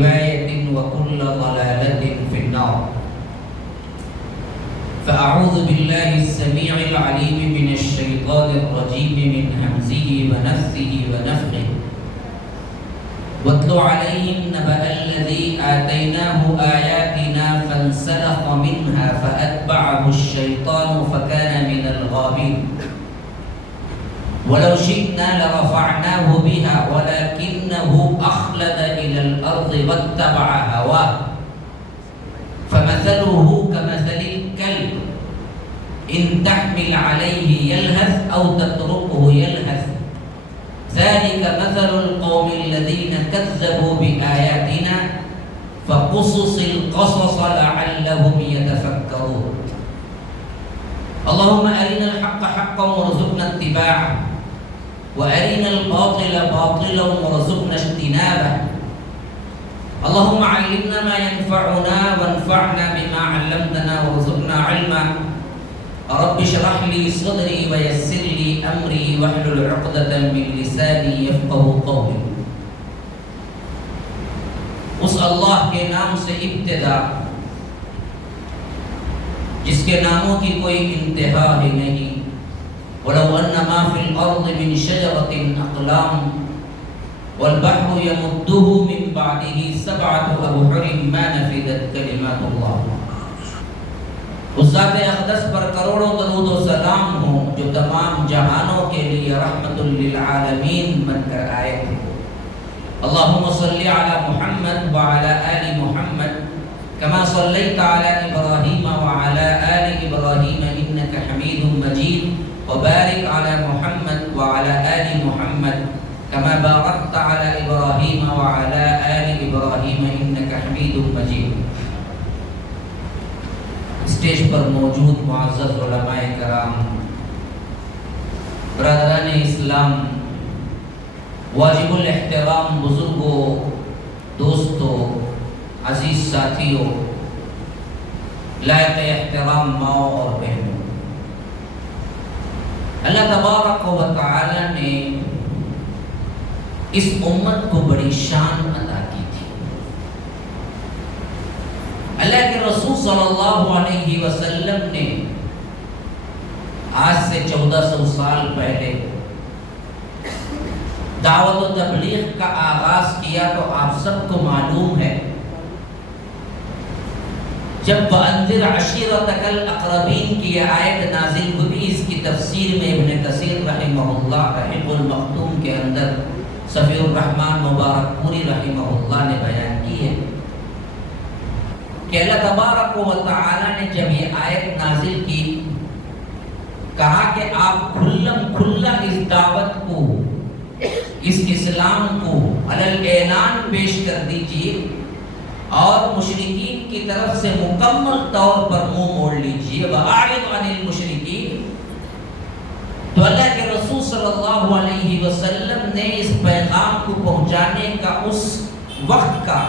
رواية وكل ضلالة في النار. فأعوذ بالله السميع العليم من الشيطان الرجيم من همزه ونفثه ونفخه. واتل عليهم نبأ الذي آتيناه آياتنا فانسلخ منها فأتبعه الشيطان فكان من الغاوين. ولو شئنا لرفعناه بها ولكنه أخلد إلى الأرض واتبع هواه فمثله كمثل الكلب إن تحمل عليه يلهث أو تتركه يلهث ذلك مثل القوم الذين كذبوا بآياتنا فقصص القصص لعلهم يتفكرون. اللهم أرنا الحق حقا وارزقنا اتباعه وأرنا الباطل باطلا وارزقنا اجتنابه. اللهم علمنا ما ينفعنا وانفعنا بما علمتنا وارزقنا علما. رب اشرح لي صدري ويسر لي أمري واحلل عقدة من لساني يفقهوا قولي. اس اللہ کے نام سے ابتدا جس کے ناموں کی کوئی انتہا ہی نہیں. وَلَوْ أَنَّ مَا فِي الْأَرْضِ مِنْ شَجَرَةٍ أَقْلَامٌ وَالْبَحْرُ يَمُدُّهُ مِنْ بَعْدِهِ سَبْعَةُ أَبْحُرٍ مَا نَفِدَتْ كَلِمَاتُ اللَّهِ. اس ذات اقدس پر کروڑوں درود و سلام ہوں جو تمام جہانوں کے لیے رحمت للعالمین بن کر آئے تھے. اللهم صل على محمد وعلى آل محمد كما صليت على إبراهيم وعلى آل إبراهيم إنك حميد مجيد وبارك على محمد وعلى آل محمد كما باركت على إبراهيم وعلى آل إبراهيم إنك حميد مجيد. اسٹیج پر موجود معزز علماء کرام، برادران اسلام، واجب الاحترام بزرگوں، دوستوں، عزیز ساتھیوں، لائق احترام ماؤں اور بہنوں، اللہ تبارک و تعالی نے اس امت کو بڑی شان عطا کی تھی. اللہ کے رسول صلی اللہ علیہ وسلم نے آج سے 1400 سال پہلے دعوت و تبلیغ کا آغاز کیا تو آپ سب کو معلوم ہے جب وَأَنذِرْ عَشِيرَتَكَ الْأَقْرَبِينَ کی آیت نازل ہوئی. اس کی تفسیر میں ابن کثیر رحمہ اللہ رحیق المختوم کے اندر صفی الرحمن مبارک پوری رحمہ اللہ نے بیان کی ہے کہ اللہ تبارک و تعالی نے جب یہ آیت نازل کی کہا کہ آپ کھلم کھلا اس دعوت کو، اس اسلام کو علی اعلان پیش کر دیجئے اور مشرکین کی طرف سے مکمل طور پر منہ موڑ لیجئے. وَأَعْرِضْ عَنِ الْمُشْرِكِينَ. تو اللہ کے رسول صلی اللہ علیہ وسلم نے اس پیغام کو پہنچانے کا اس وقت کا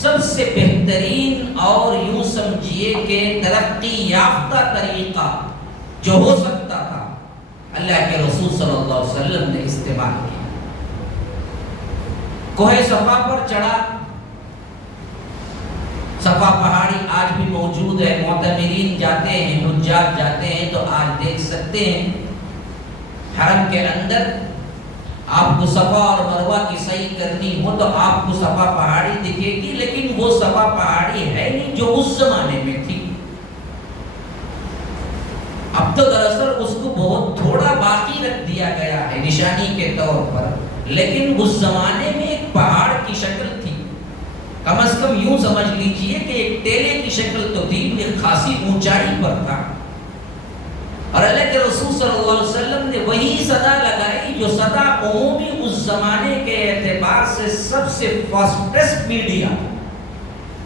سب سے بہترین اور یوں سمجھیے کہ ترقی یافتہ طریقہ جو ہو سکتا تھا اللہ کے رسول صلی اللہ علیہ وسلم نے استعمال کیا. کوہ صفا پر چڑھا. صفا پہاڑی آج بھی موجود ہے. معتمرین جاتے ہیں، حجاج جاتے ہیں تو آج دیکھ سکتے ہیں حرم کے اندر آپ کو صفا اور مروہ کی سعی کرنی ہو تو آپ کو صفا پہاڑی دکھے گی، لیکن وہ صفا پہاڑی ہے نہیں جو اس زمانے میں تھی. اب تو دراصل اس کو بہت تھوڑا باقی رکھ دیا گیا ہے نشانی کے طور پر، لیکن اس زمانے میں ایک پہاڑ کی شکل تھی. کم از کم یوں سمجھ لیجئے کہ ایک ٹیلے کی شکل تو تھی، ایک خاصی اونچائی پر تھا. اور اللہ کے رسول صلی اللہ علیہ وسلم نے وہی صدا لگائی جو صدا عمومی اس زمانے کے اعتبار سے سب سے فاسٹسٹ میڈیا.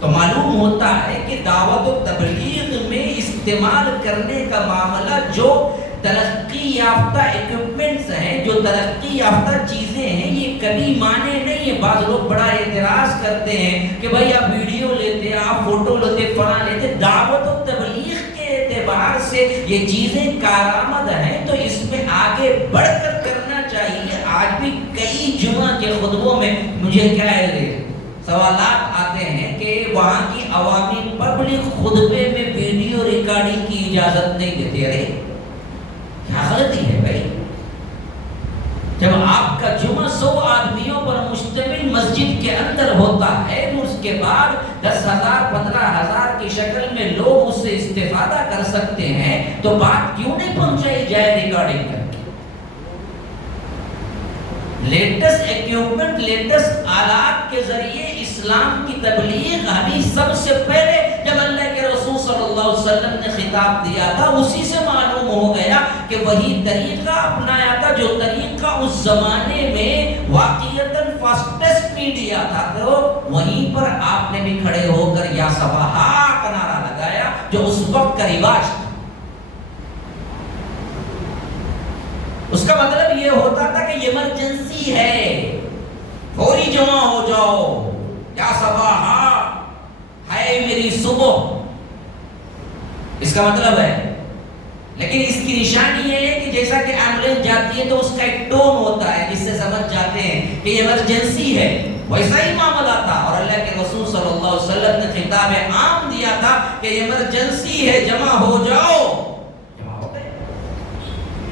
تو معلوم ہوتا ہے کہ دعوت و تبلیغ میں استعمال کرنے کا معاملہ جو ترقی یافتہ ایکوپمنٹس ہیں، جو ترقی یافتہ چیزیں ہیں، یہ کبھی مانے نہیں ہے. بعض لوگ بڑا اعتراض کرتے ہیں کہ بھائی آپ ویڈیو لیتے، آپ فوٹو لیتے، فلاں لیتے. دعوت و تبلیغ کے اعتبار سے یہ چیزیں کارآمد ہیں تو اس میں آگے بڑھ کر کرنا چاہیے. آج بھی کئی جمعہ کے خطبوں میں مجھے کیا ہے سوالات آتے ہیں کہ وہاں کی عوامی پبلک خطبے میں ویڈیو ریکارڈنگ کی اجازت نہیں دیتے. ارے کیا غلطی ہے بھائی؟ جب آپ کا جمعہ 100 آدمیوں پر مشتمل مسجد کے اندر ہوتا ہے تو اس کے بعد 10,000 15,000 کی شکل میں لوگ اس سے استفادہ کر سکتے ہیں تو بات کیوں نہیں پہنچائی جائے ریکارڈنگ کر کے؟ لیٹسٹ ایکوپمنٹ، لیٹسٹ آلات کے ذریعے اسلام کی تبلیغ ہمیں سب سے پہلے جب اللہ کے رسول صلی اللہ علیہ وسلم نے خطاب دیا تھا اسی سے معلوم ہو گیا کہ وہی طریقہ اپنایا تھا جو طریقہ اس زمانے میں واقعیتاً فاسٹسٹ میڈیا تھا. تو وہیں پر آپ نے بھی کھڑے ہو کر یا صباحا کا نعرہ لگایا جو اس وقت کا رواج تھا. اس کا مطلب یہ ہوتا تھا کہ ایمرجنسی ہے، فوری جمع ہو جاؤ، یا صباحا ہے میری صبح، اس کا مطلب ہے. لیکن اس کی نشانی یہ ہے کہ جیسا کہ ایمبولینس جاتی ہے تو اس کا ایک ٹون ہوتا ہے جس سے سمجھ جاتے ہیں کہ ایمرجنسی ہے، ویسا ہی معاملہ تھا. اور اللہ کے رسول صلی اللہ علیہ وسلم نے خطاب عام دیا تھا کہ ایمرجنسی ہے، جمع ہو جاؤ.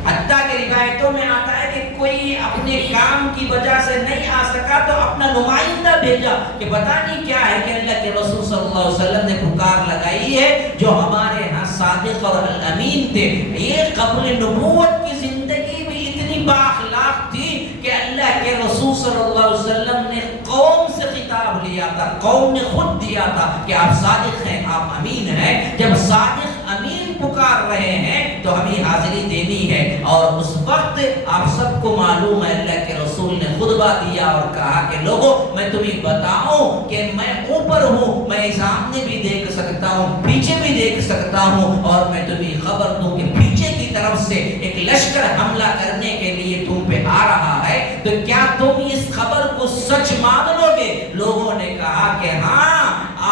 حتیٰ کہ روایتوں میں آتا ہے کہ کوئی اپنے کام کی وجہ سے نہیں آ سکا تو اپنا نمائندہ بھیجا کہ پتہ نہیں کیا ہے کہ اللہ کے رسول صلی اللہ علیہ وسلم نے پکار لگائی ہے جو ہمارے ہاں صادق اور الامین تھے. یہ قبل نبوت کی زندگی بھی اتنی بااخلاق تھی کہ اللہ کے رسول صلی اللہ علیہ وسلم نے قوم سے خطاب لیا تھا، قوم نے خود دیا تھا کہ آپ صادق ہیں، آپ امین ہیں. جب صادق امین پکار رہے ہیں تو ہمیں حاضری دینی ہے. اور اس وقت آپ سب کو معلوم ہے اللہ کے رسول نے خطبہ دیا اور کہا کہ لوگوں میں تمہیں بتاؤں کہ میں اوپر ہوں، میں سامنے بھی دیکھ سکتا ہوں، پیچھے بھی دیکھ سکتا ہوں، اور میں تمہیں خبر دوں کہ پیچھے کی طرف سے ایک لشکر حملہ کرنے کے لیے تم پہ آ رہا ہے، تو کیا تم اس خبر کو سچ مان لو گے؟ لوگوں نے کہا کہ ہاں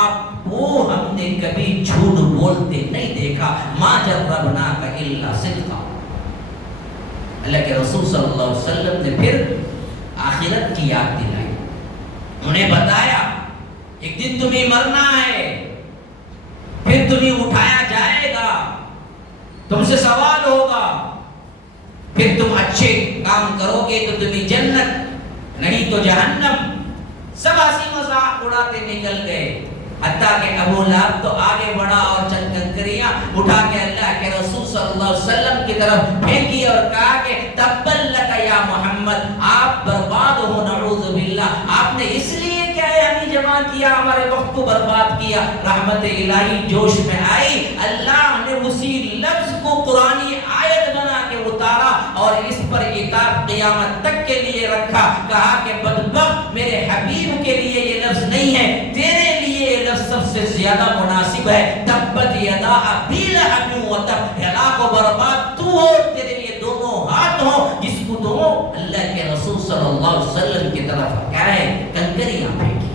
آپ وہ ہم نے کبھی جھوٹ بولتے نہیں دیکھا، ما جربناک الا صدقا. اللہ کے رسول صلی اللہ علیہ وسلم نے پھر آخرت کی یاد دلائی، انہیں بتایا ایک دن تمہیں مرنا ہے، پھر تمہیں اٹھایا جائے گا، تم سے سوال ہوگا، پھر تم اچھے کام کرو گے تو تمہیں جنت، نہیں تو جہنم. سب ہنسی مذاق اڑاتے نکل گئے. حتیٰ کہ ابو لہب تو آگے بڑھا اور چند کنکریاں اٹھا کے اللہ کے رسول صلی اللہ علیہ وسلم کی طرف پھینکی اور کہا کہ تبا لک یا محمد، آپ برباد ہو، نعوذ باللہ. آپ نے اس لیے کیا ہے ہمیں جمع کیا، ہمارے وقت کو برباد کیا. رحمت الہی جوش میں آئی، اللہ نے اسی لفظ کو قرآنی آیت بنا کے اتارا اور اس پر عتاب قیامت تک کے لیے رکھا. کہا کہ بدبخت، میرے حبیب کے لیے یہ لفظ نہیں ہے، تیرے لیے یہ لفظ سب سے زیادہ مناسب ہے. تبت یدا ابی لہب وتب، ہلاک و برباد تو اور تیرے لیے دونوں ہاتھ ہوں جس کو تو اللہ کے رسول صلی اللہ علیہ وسلم کی طرف کیا ہے کنکریاں پھینکی.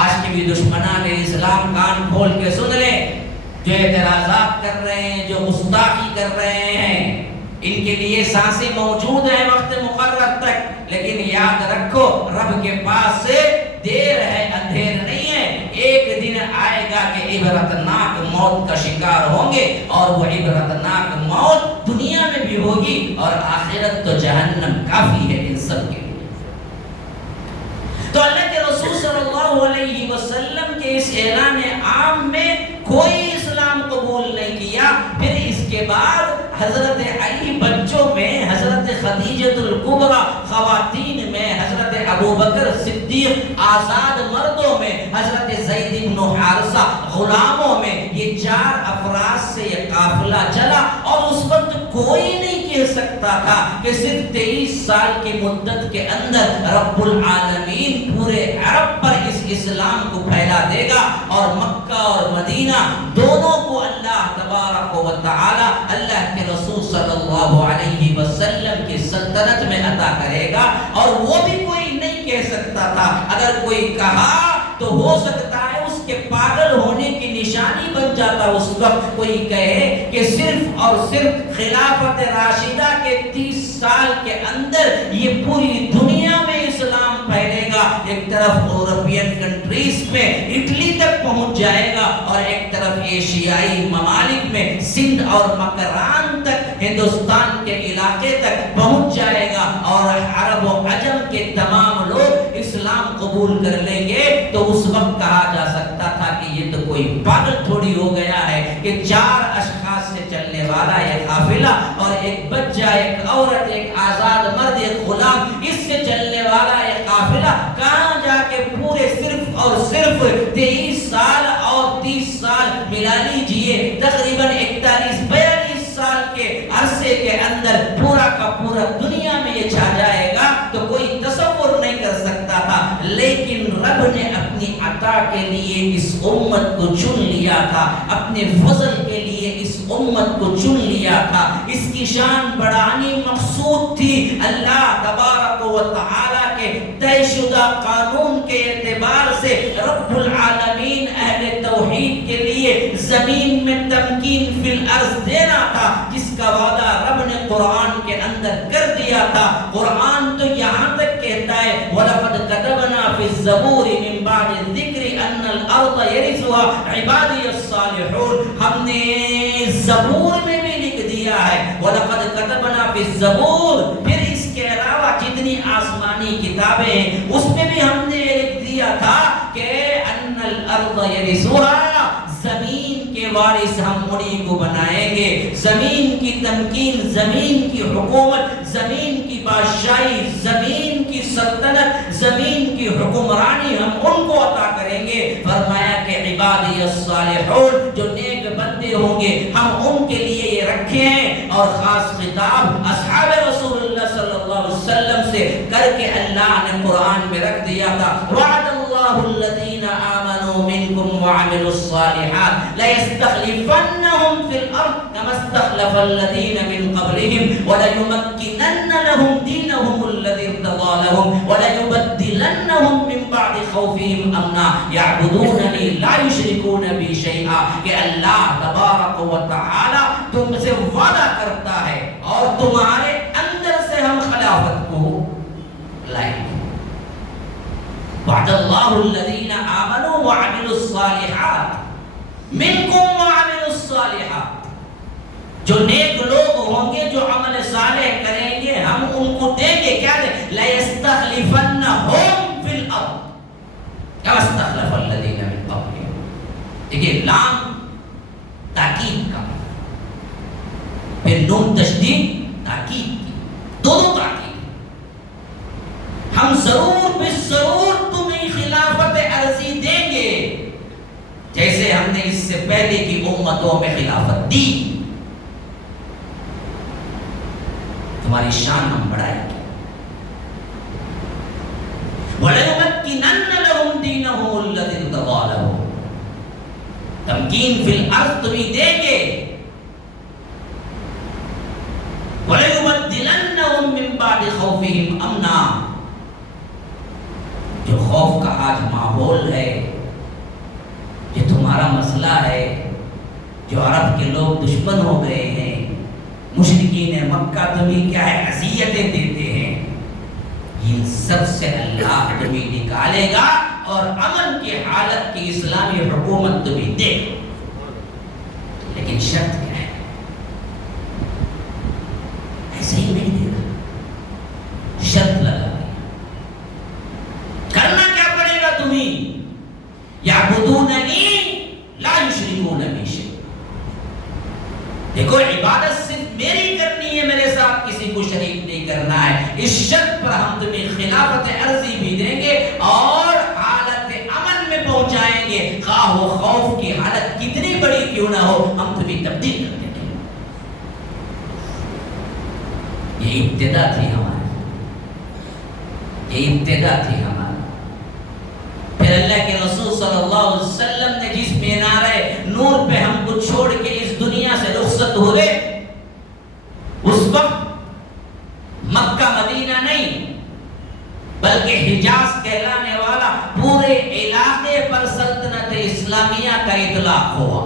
آج کے بھی دشمنان اسلام کان کھول کے سن لے، جو اعتراضات کر رہے ہیں، جو گستاخی کر رہے ہیں، ان کے لیے سانسیں موجود ہیں وقت مقرر تک، لیکن یاد رکھو رب کے پاس سے دیر ہے، اندھیر نہیں ہے. ایک دن آئے گا کہ عبرتناک موت کا شکار ہوں گے، اور وہ عبرتناک موت دنیا میں بھی ہوگی اور آخرت تو جہنم کافی ہے ان سب کے لیے. تو اللہ کے رسول صلی اللہ علیہ وسلم کے اس اعلان عام میں کوئی اسلام قبول نہیں کیا. پھر اس کے بعد حضرت علی بچوں میں، حضرت خدیجہ الکبریٰ خواتین میں، حضرت ابوبکر صدیق آزاد مردوں میں، حضرت زید بن حارثہ غلاموں میں، یہ 4 افراد سے یہ قافلہ چلا. اور اس وقت کوئی نہیں کہہ سکتا تھا کہ صرف 23 سال کی مدت کے اندر رب العالمین پورے عرب پر اس اسلام کو پھیلا دے گا اور مکہ اور مدینہ دونوں کو اللہ تبارک و تعالی اللہ کے رسول صلی اللہ علیہ وسلم کی سلطنت میں عطا کرے گا. اور وہ بھی کوئی نہیں کہہ سکتا تھا. اگر کوئی کہا تو ہو سکتا ہے اس کے پاگل ہونے کی نشانی بن جاتا. اس وقت کوئی کہے کہ صرف اور صرف خلافت راشدہ کے 30 سال کے اندر یہ پوری دنیا میں اسلام پھیلے گا، ایک طرف یورپین کنٹریز میں اٹلی تک پہنچ جائے گا اور ایک طرف ایشیائی ممالک میں سندھ اور مکران تک ہندوستان کے علاقے تک پہنچ جائے گا اور عرب و عجم کے تمام لوگ اسلام قبول کر لیں گے تو اس وقت کہا جا سکتا تھا کہ یہ تو کوئی پاگل تھوڑی ہو گیا ہے کہ 4 اشخاص سے چلنے والا یہ قافلہ اور ایک بچہ، ایک عورت، ایک آزاد مرد، ایک غلام، اس سے چلنے والا یہ قافلہ کہاں جا کے پورے صرف اور صرف 23 سال اور 30 سال ملا لیجئے تقریباً 41-42 سال کے عرصے کے اندر پورا کا پورا دنیا میں یہ چھا جائے گا تو کوئی تصور نہیں کر سکتا تھا، لیکن رب نے اپنی عطا کے لیے اس امت کو چن لیا تھا، اپنے فضل کے لیے اس امت کو چن لیا تھا، اس کی شان بڑھانی مقصود تھی۔ اللہ تبارک و تعالی کے طے شدہ قانون کے اعتبار سے رب العالمین اہل توحید کے لیے زمین میں تمکین فی الارض دینا تھا، جس کا وعدہ رب نے قرآن کے اندر کر دیا تھا۔ قرآن تو یہاں تک کہتا ہے وَلَقَدْ كَتَبْنَا فِي الزَّبُورِ مِن بَعْدِ الذِّكْرِ أَنَّ الْأَرْضَ يَرِثُهَا عِبَادِيَ الصَّالِحُونَ، ہم نے زبور میں بھی لکھ دیا ہے وَلَقَدْ كَتَبْنَا فِي الزَّبُورِ، پھر اس کے علاوہ جتنی آسمانی کتابیں ہیں اس میں بھی ہم نے لکھ دیا تھا کہ أَنَّ الْأَرْضَ يَرِثُهَا، زمین کے وارث ہم انہی کو بنائیں گے، زمین کی تمکین، زمین کی حکومت، زمین کی بادشاہی، زمین کی سلطنت، زمین کی حکمرانی ہم ان کو عطا کریں گے۔ فرمایا کہ عبادی الصالحون، جو نیک بندے ہوں گے ہم ان کے لیے یہ رکھے ہیں، اور خاص خطاب اصحاب رسول اللہ صلی اللہ علیہ وسلم سے کر کے اللہ نے قرآن میں رکھ دیا تھا وعد اللہ الذین آمنوا منکم وعملوا الصالحات لَيَسْتَخْلِفَنَّهُمْ فِي الْأَرْضِ كَمَا اسْتَخْلَفَ الَّذِينَ مِنْ قَبْلِهِمْ وَلَيُمَكِّنَنَّ لَهُمْ دِينَهُمُ الَّذِي ارْتَضَىٰ لَهُمْ وَلَيُبَدِّلَنَّهُم مِّن بَعْدِ خَوْفِهِمْ أَمْنًا يَعْبُدُونَنِي لَا يُشْرِكُونَ بِي شَيْئًا، کہ اللہ تبارک و تعالی تم سے وعدہ کرتا ہے اور تمہارے اندر سے ہم خلافت کو لائیں گے۔ وعد اللہ الذین آمنوا وعملوا الصالحات منکم وعملوا الصالحات، جو نیک لوگ ہوں گے جو عمل صالح کریں گے ہم ان کو دیں گے، کیا دیں؟ لَيَسْتَخْلِفَنَّهُمْ فِي الْأَرْضِ كَمَا اسْتَخْلَفَ الَّذِينَ مِن قَبْلِهِمْ۔ دیکھیں لام تاکید کا، پھر نون تشدید تاکید کی، دونوں تاکید، ہم ضرور بالضرور تمہیں خلافت عرضی دیں گے جیسے ہم نے اس سے پہلے کی امتوں میں خلافت دی، تمہاری شان ہم بڑھائیں گے۔ وَلَيُمَكِّنَنَّ لَهُمْ دِينَهُمُ الَّذِي ارْتَضَىٰ لَهُمْ، تمکین فی الارض تمہیں دیں گے۔ وَلَيُبَدِّلَنَّهُم مِّن بَعْدِ خَوْفِهِمْ أَمْنًا، جو خوف کا آج ماحول ہے، جو تمہارا مسئلہ ہے، جو عرب کے لوگ دشمن ہو گئے ہیں، مشرکین مکہ تمہیں کیا ہے اذیتیں دیتے ہیں، یہ سب سے اللہ تمہیں نکالے گا اور امن کی حالت کی اسلامی حکومت تمہیں دے گا، لیکن شرط کیا ہے؟ ایسے ہی نہیں دے گا، شرط لگا دیا، کرنا کیا پڑے گا تمہیں؟ یعبدوننی لا یشرکون بی شیئا، دیکھو عبادت صرف میری کرنی ہے، میرے ساتھ کسی کو شریک نہیں کرنا ہے، اس شرط پر ہم تمہیں خلافت عرضی بھی دیں گے اور حالت امن میں پہنچائیں گے، خواہ و خوف کی حالت کتنی بڑی کیوں نہ ہو ہم تمہیں تبدیل کر دیں گے۔ یہ ابتدا تھی ہماری، یہ ابتدا تھی ہماری۔ پھر اللہ کے رسول صلی اللہ علیہ وسلم نے جس مینار نور پہ ہم کو چھوڑ کے اس دنیا سے رخصت ہوئے، اس وقت مکہ مدینہ نہیں بلکہ حجاز کہلانے والا پورے علاقے پر سلطنت اسلامیہ کا اطلاق ہوا،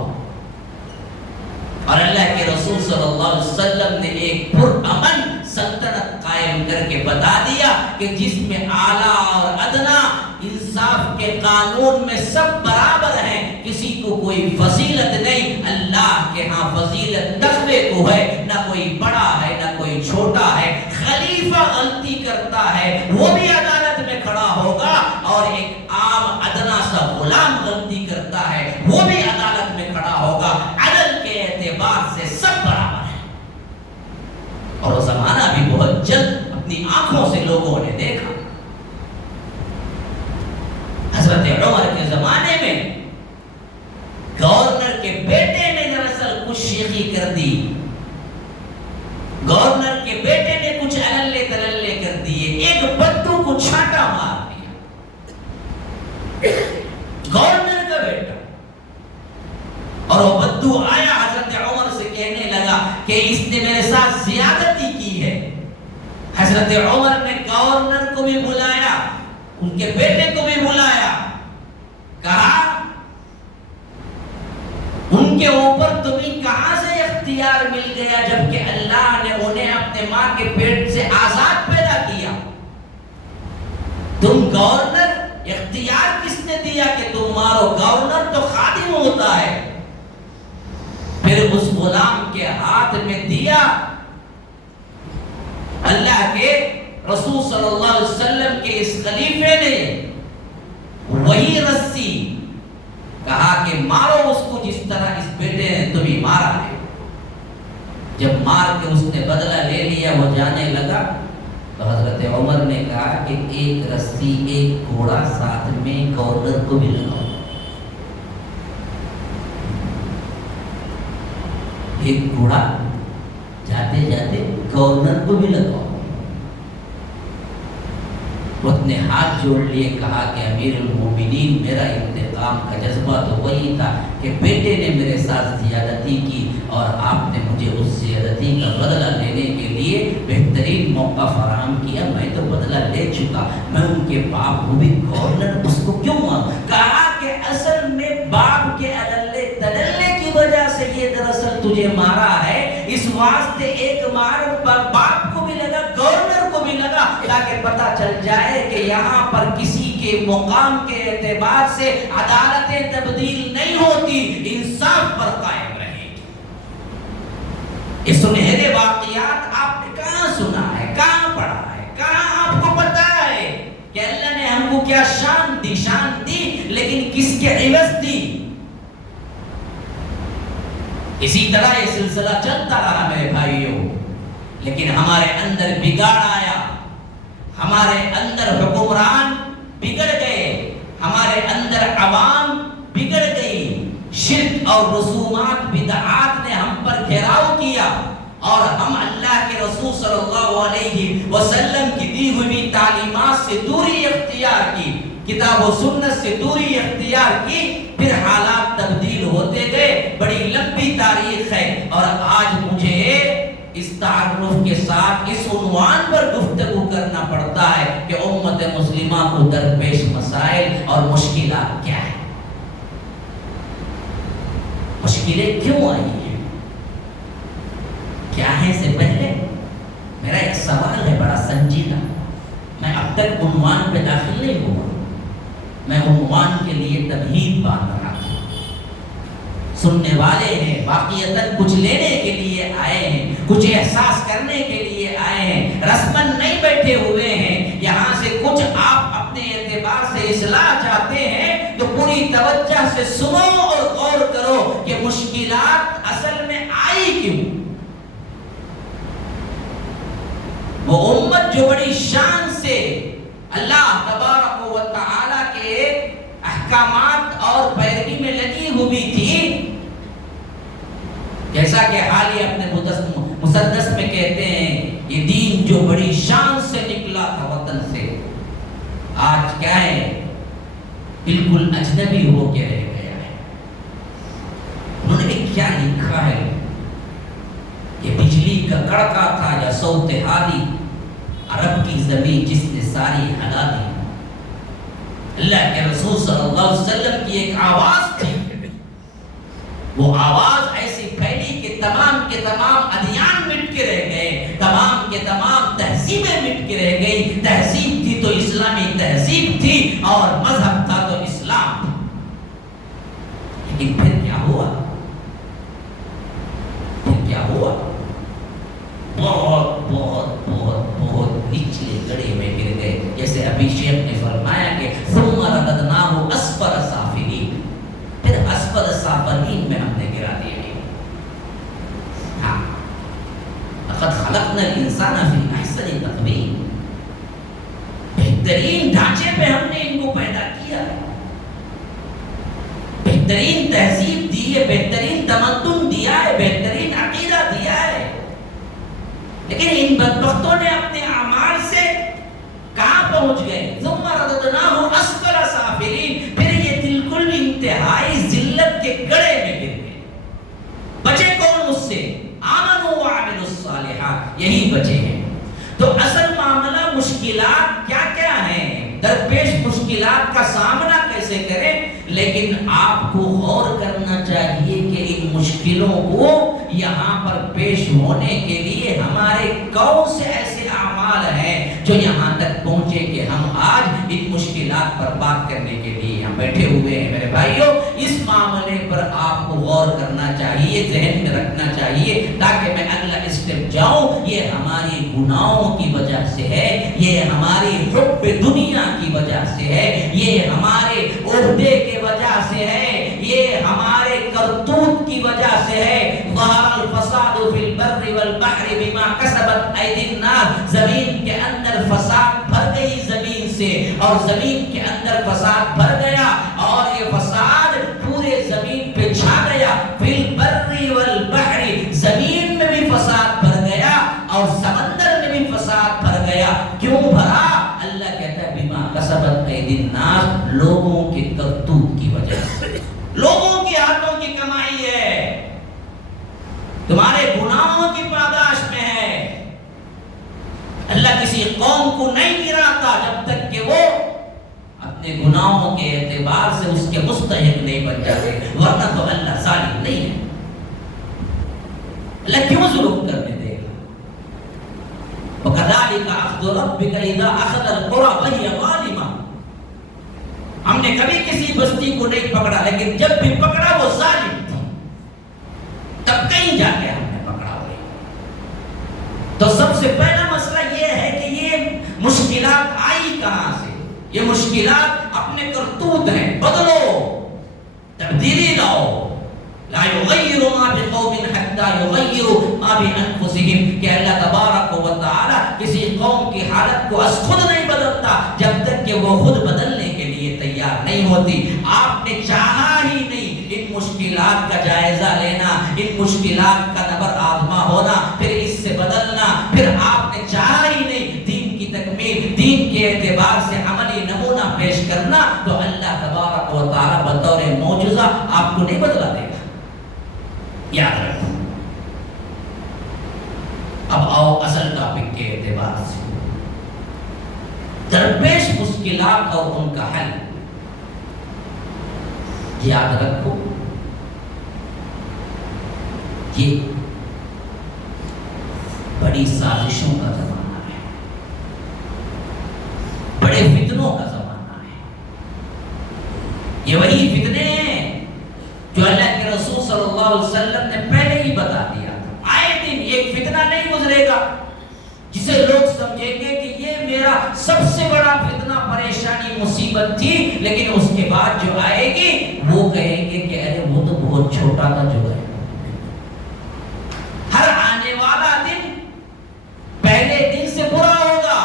اور اللہ کے رسول صلی اللہ علیہ وسلم نے ایک پرامن سلطنت قائم کر کے بتا دیا کہ جس میں اعلیٰ اور ادنا انصاف کے قانون میں سب برابر ہیں، کسی کو کوئی فضیلت نہیں۔ اللہ کے ہاں فضیلت تقوی کو ہے، نہ کوئی بڑا ہے نہ کوئی چھوٹا ہے۔ خلیفہ غلطی کرتا ہے وہ بھی عدالت میں کھڑا ہوگا، اور ایک عام ادنا سا غلام غلطی کرتا ہے وہ بھی عدالت میں کھڑا ہوگا۔ عدل کے اعتبار سے سب برابر ہیں، اور وہ زمانہ بھی بہت جلد اپنی آنکھوں سے لوگوں نے دیکھا۔ حضرت عمر کے زمانے میں گورنر کے بیٹے نے دراصل کچھ شیخی کر دی، گورنر کے بیٹے نے کچھ عللے تللے کر دیے، ایک بدو کو چھاٹا مار دیا، گورنر کا بیٹا، اور وہ بدو آیا حضرت عمر سے کہنے لگا کہ اس نے میرے ساتھ زیادتی کی ہے۔ حضرت عمر نے گورنر کو بھی بلایا، ان کے بیٹے کو بھی بلایا، کہا ان کے اوپر تمہیں کہاں سے اختیار مل گیا جبکہ اللہ نے انہیں اپنے ماں کے پیٹ سے آزاد پیدا کیا؟ تم گورنر، اختیار کس نے دیا کہ تم مارو؟ گورنر تو خادم ہوتا ہے۔ پھر اس غلام کے ہاتھ میں دیا، اللہ کے رسول صلی اللہ علیہ وسلم کے اس خلیفے نے وہی رسی، کہا کہ مارو اس کو جس طرح اس بیٹے نے تمہیں مارا ہے۔ جب مار کے اس نے بدلہ لے لیا، وہ جانے لگا، تو حضرت عمر نے کہا کہ ایک رسی ایک گھوڑا ساتھ میں گورنر کو بھی لگاؤ، ایک گھوڑا جاتے جاتے گورنر کو بھی لگاؤ۔ اس نے ہاتھ جوڑ لیے، کہا کہ امیر المومنین، میرا انتقام کا جذبہ تو وہی تھا کہ بیٹے نے میرے ساتھ زیادتی کی، اور آپ نے مجھے اس زیادتی کا بدلہ لینے کے لیے بہترین موقع فراہم کیا۔ میں تو بدلہ لے چکا، میں ان کے باپ کو بھی گورنر، اس کو کیوں ماروں؟ کہا کہ اصل میں باپ کے عدلے تدلے کی وجہ سے یہ دراصل تجھے مارا ہے، اس واسطے ایک مار باپ کو بھی لگا گورنر کو بھی لگا، تاکہ پتہ چل جائے کہ یہاں پر کسی کے مقام کے اعتبار سے عدالتیں تبدیل نہیں ہوتی، انصاف پر قائم رہے گی۔ یہ سنہرے واقعات آپ نے کہاں سنا ہے، کہاں پڑھا ہے، کہاں آپ کو پتا ہے کہ اللہ نے ہم کو کیا شان دی، لیکن کس کے عوض دی؟ اسی طرح یہ سلسلہ چلتا رہا میرے بھائیوں، لیکن ہمارے اندر بگاڑ آیا، ہمارے اندر حکمران بگڑ گئے، ہمارے اندر عوام بگڑ گئی، شرک اور رسومات بدعات نے ہم پر گھیراؤ کیا، اور ہم اللہ کے رسول صلی اللہ علیہ وسلم کی دی ہوئی تعلیمات سے دوری اختیار کی، کتاب و سنت سے دوری اختیار کی، پھر حالات تبدیل ہوتے گئے۔ بڑی لمبی تاریخ ہے، اور آج مجھے اس تعارف کے ساتھ اس عنوان پر گفتگو کرنا پڑتا ہے کہ امت مسلمہ کو درپیش مسائل اور مشکلات کیا ہیں، مشکلیں کیوں آئی ہیں، کیا ہے؟ سے پہلے میرا ایک سوال ہے بڑا سنجیدہ، میں اب تک عنوان پہ داخل نہیں ہوا، میں عنوان کے لیے تمہید باندھ رہا تھا۔ سننے والے ہیں، واقعتاً کچھ لینے کے لیے آئے ہیں، کچھ احساس کرنے کے لیے آئے ہیں، رسماً نہیں بیٹھے ہوئے ہیں، یہاں سے کچھ آپ اپنے اعتبار سے اصلاح چاہتے ہیں تو پوری توجہ سے سنو اور غور کرو کہ مشکلات اصل میں آئی کیوں۔ وہ امت جو بڑی شان سے اللہ تبارک و تعالی کے احکامات اور پیروی میں لگی ہوئی تھی، جیسا کہ حالیہ اپنے مسدس میں کہتے ہیں، یہ دین جو بڑی شان سے نکلا تھا وطن سے، آج کیا ہے؟ بالکل اجنبی ہو کے رہ گیا ہے۔ انہوں نے کیا لکھا ہے؟ یہ بجلی کا کڑکا تھا یا صوت ہادی، عرب کی زمین جس نے ساری ہلا دی۔ اللہ کے رسول صلی اللہ علیہ وسلم کی ایک آواز تھی، وہ آواز ایسی پھیلی کہ تمام کے تمام ادیان مٹ کے رہ گئے، تمام کے تمام تہذیبیں مٹ کے رہ گئی۔ تہذیب تھی تو اسلامی تہذیب تھی، اور مذہب تھا تو اسلام. لیکن پھر کیا ہوا؟ بہت بہت بہت بہت نچلے گڑھے میں گر گئے. جیسے ابھی شیخ نے فرمایا کہ ثم رددناہ اسفل سافلین، پھر اسفل سافلین میں ہم نے گرا دیا. لقد خلقنا الانسان فی احسن تقویم، بہترین ڈھانچے پہ ہم نے ان کو پیدا کیا ہے، بہترین تہذیب دی ہے، بہترین تمدن دیا ہے، بہترین عقیدہ دیا ہے. لیکن ان بدبختوں نے اپنے اعمال سے کہاں پہنچ گئے؟ ثم رددناہ اسفل سافلین، پھر یہ بالکل انتہائی ذلت کے گڑھے میں گر گئے. بچے کون اس سے؟ آمنوا وعملوا الصالحات، یہی بچے ہیں. تو اصل معاملہ مشکلات کیا کیا ہیں، درپیش مشکلات کا سامنا کیسے کریں. لیکن آپ کو غور کرنا چاہیے کہ ان مشکلوں کو یہاں پر پیش ہونے کے لیے ہمارے کون سے ایسے اعمال ہیں جو یہاں تک پہنچے کہ ہم آج ان مشکلات پر بات کرنے کے لیے یہاں بیٹھے ہوئے ہیں. میرے بھائیوں، اس معاملے پر آپ کو غور کرنا چاہیے، ذہن میں رکھنا چاہیے تاکہ میں اگلا اسٹیپ جاؤں. یہ ہماری گناہوں کی وجہ سے ہے، یہ ہماری حب دنیا کی وجہ سے ہے، یہ ہمارے عہدے کی وجہ سے ہے، یہ ہمارے کرتوت کی وجہ سے ہے. ظہر الفساد فی البر والبحر بما کسبت ایدی الناس، زمین کے اندر فساد بھر گئی زمین سے، اور زمین کے اندر فساد بھر گیا، اور یہ فساد پورے زمین پہ چھا گیا. فی البر والبحر، زمین میں بھی فساد بھر گیا اور سمندر میں بھی فساد بھر گیا. کیوں بھرا؟ اللہ کہتا ہے بما کسبت ایدی الناس، لوگوں کے کرتوت کی وجہ سے، لوگوں کے ہاتھوں کی کمائی ہے، تمہارے گناہوں کی پاداش میں ہے. اللہ کسی قوم کو نہیں گراتا جب تک کہ وہ اپنے گناہوں کے اعتبار سے اس کے مستحق نہیں بن جاتے، ورنہ تو اللہ ظالم نہیں ہے. اللہ کیوں ظلم کرنے دے گا؟ وَكَذَلِكَ أَخْذُ رَبِّكَ إِذَا أَخَذَ الْقُرَى وَهِيَ ظَالِمَةٌ. ہم نے کبھی کسی بستی کو نہیں پکڑا، لیکن جب بھی پکڑا وہ ظالم تھا، تب کہیں جا کے ہم نے پکڑا ہوئے. تو سب سے پہلا مسئلہ یہ ہے کہ یہ مشکلات آئی کہاں سے؟ یہ مشکلات اپنے کرتوت ہیں، بدلو، تبدیلی لاؤ. لا یغیر ما بقوم حتی یغیروا ما بانفسهم، کہ اللہ تبارک و تعالی کسی قوم کی حالت کو از خود نہیں بدلتا جب تک کہ وہ خود بدلنے کے لیے تیار نہیں ہوتی. آپ نے چاہا ہی نہیں ان مشکلات کا جائزہ لینا، ان مشکلات کا نبر آزما ہونا، پھر اس سے بدلنا. پھر آپ نے چاہا ہی نہیں دین کی تکمیل، دین کے اعتبار سے عملی نمونہ پیش کرنا، تو اللہ تبارک و تعالی بطور معجزہ آپ کو نہیں بدلا دے گا. یاد رکھو. اب آؤ اصل ٹاپک کے اعتبار سے، درپیش مشکلات اور ان کا حل. یاد رکھو، یہ بڑی سازشوں کا زمانہ ہے، بڑے فتنوں کا زمانہ ہے. یہ وہی فتنے ہیں جو اللہ کے رسول صلی اللہ علیہ وسلم نے پہلے ہی بتا دیا تھا. آئے دن ایک فتنہ نہیں گزرے گا جسے لوگ سمجھیں گے کہ یہ میرا سب سے بڑا فتنہ، پریشانی، مصیبت تھی، لیکن اس کے بعد جو آئے گی وہ کہیں گے کہ ارے وہ تو بہت چھوٹا تھا جو ہے. ہر آنے والا دن پہلے دن سے برا ہوگا،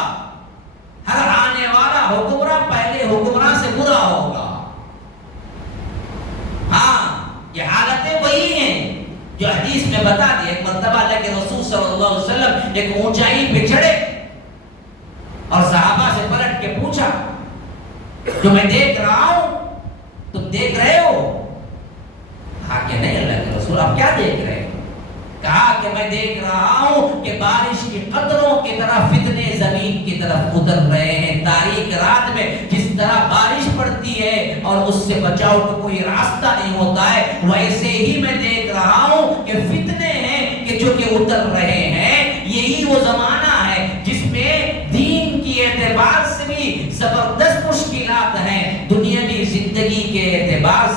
ہر آنے والا حکمراں پہلے حکمراں سے برا ہوگا. ہاں، یہ حالتیں وہی ہیں جو حدیث میں بتا دی. ایک مرتبہ اللہ کے رسول صلی اللہ علیہ وسلم ایک اونچائی پہ چڑھے اور صحابہ سے پلٹ کے پوچھا، جو میں دیکھ رہا ہوں تم دیکھ رہے ہو؟ کہا کہ نہیں اللہ کے رسول، آپ کیا دیکھ رہے ہو؟ کہا کہ میں دیکھ رہا ہوں کہ بارش کی قطروں کی طرح فتنے زمین کی طرف اتر رہے ہیں. تاریک رات میں جس طرح بارش پڑتی ہے اور اس سے بچاؤ کا کوئی راستہ نہیں ہوتا ہے، ویسے ہی میں دیکھ رہا ہوں کہ فتنے ہیں کہ جو کہ اتر رہے ہیں. یہی وہ زمانہ ہے جس میں دین کی اعتبار سے بھی زبردست مشکلات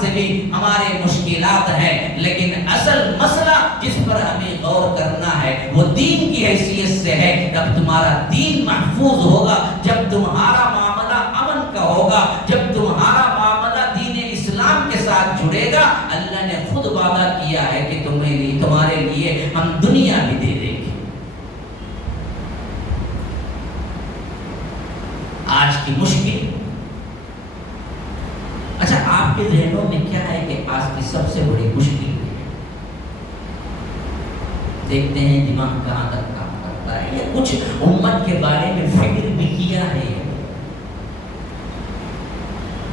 سے بھی ہمارے مشکلات ہیں، لیکن اصل مسئلہ جس پر ہمیں غور کرنا ہے وہ دین کی حیثیت سے ہے۔ جب تمہارا دین محفوظ ہوگا، جب تمہارا معاملہ امن کا ہوگا، جب تمہارا معاملہ دین اسلام کے ساتھ جڑے گا، اللہ نے خود وعدہ کیا ہے کہ تمہارے لیے ہم دنیا بھی دے دیں گے۔ آج کی مشکل، اچھا آپ کے ذہنوں میں کیا ہے کہ آج کی سب سے بڑی مشکل ہے؟ دیکھتے ہیں دماغ کہاں تک کام کرتا ہے، یا کچھ امت کے بارے میں فکر بھی کیا ہے،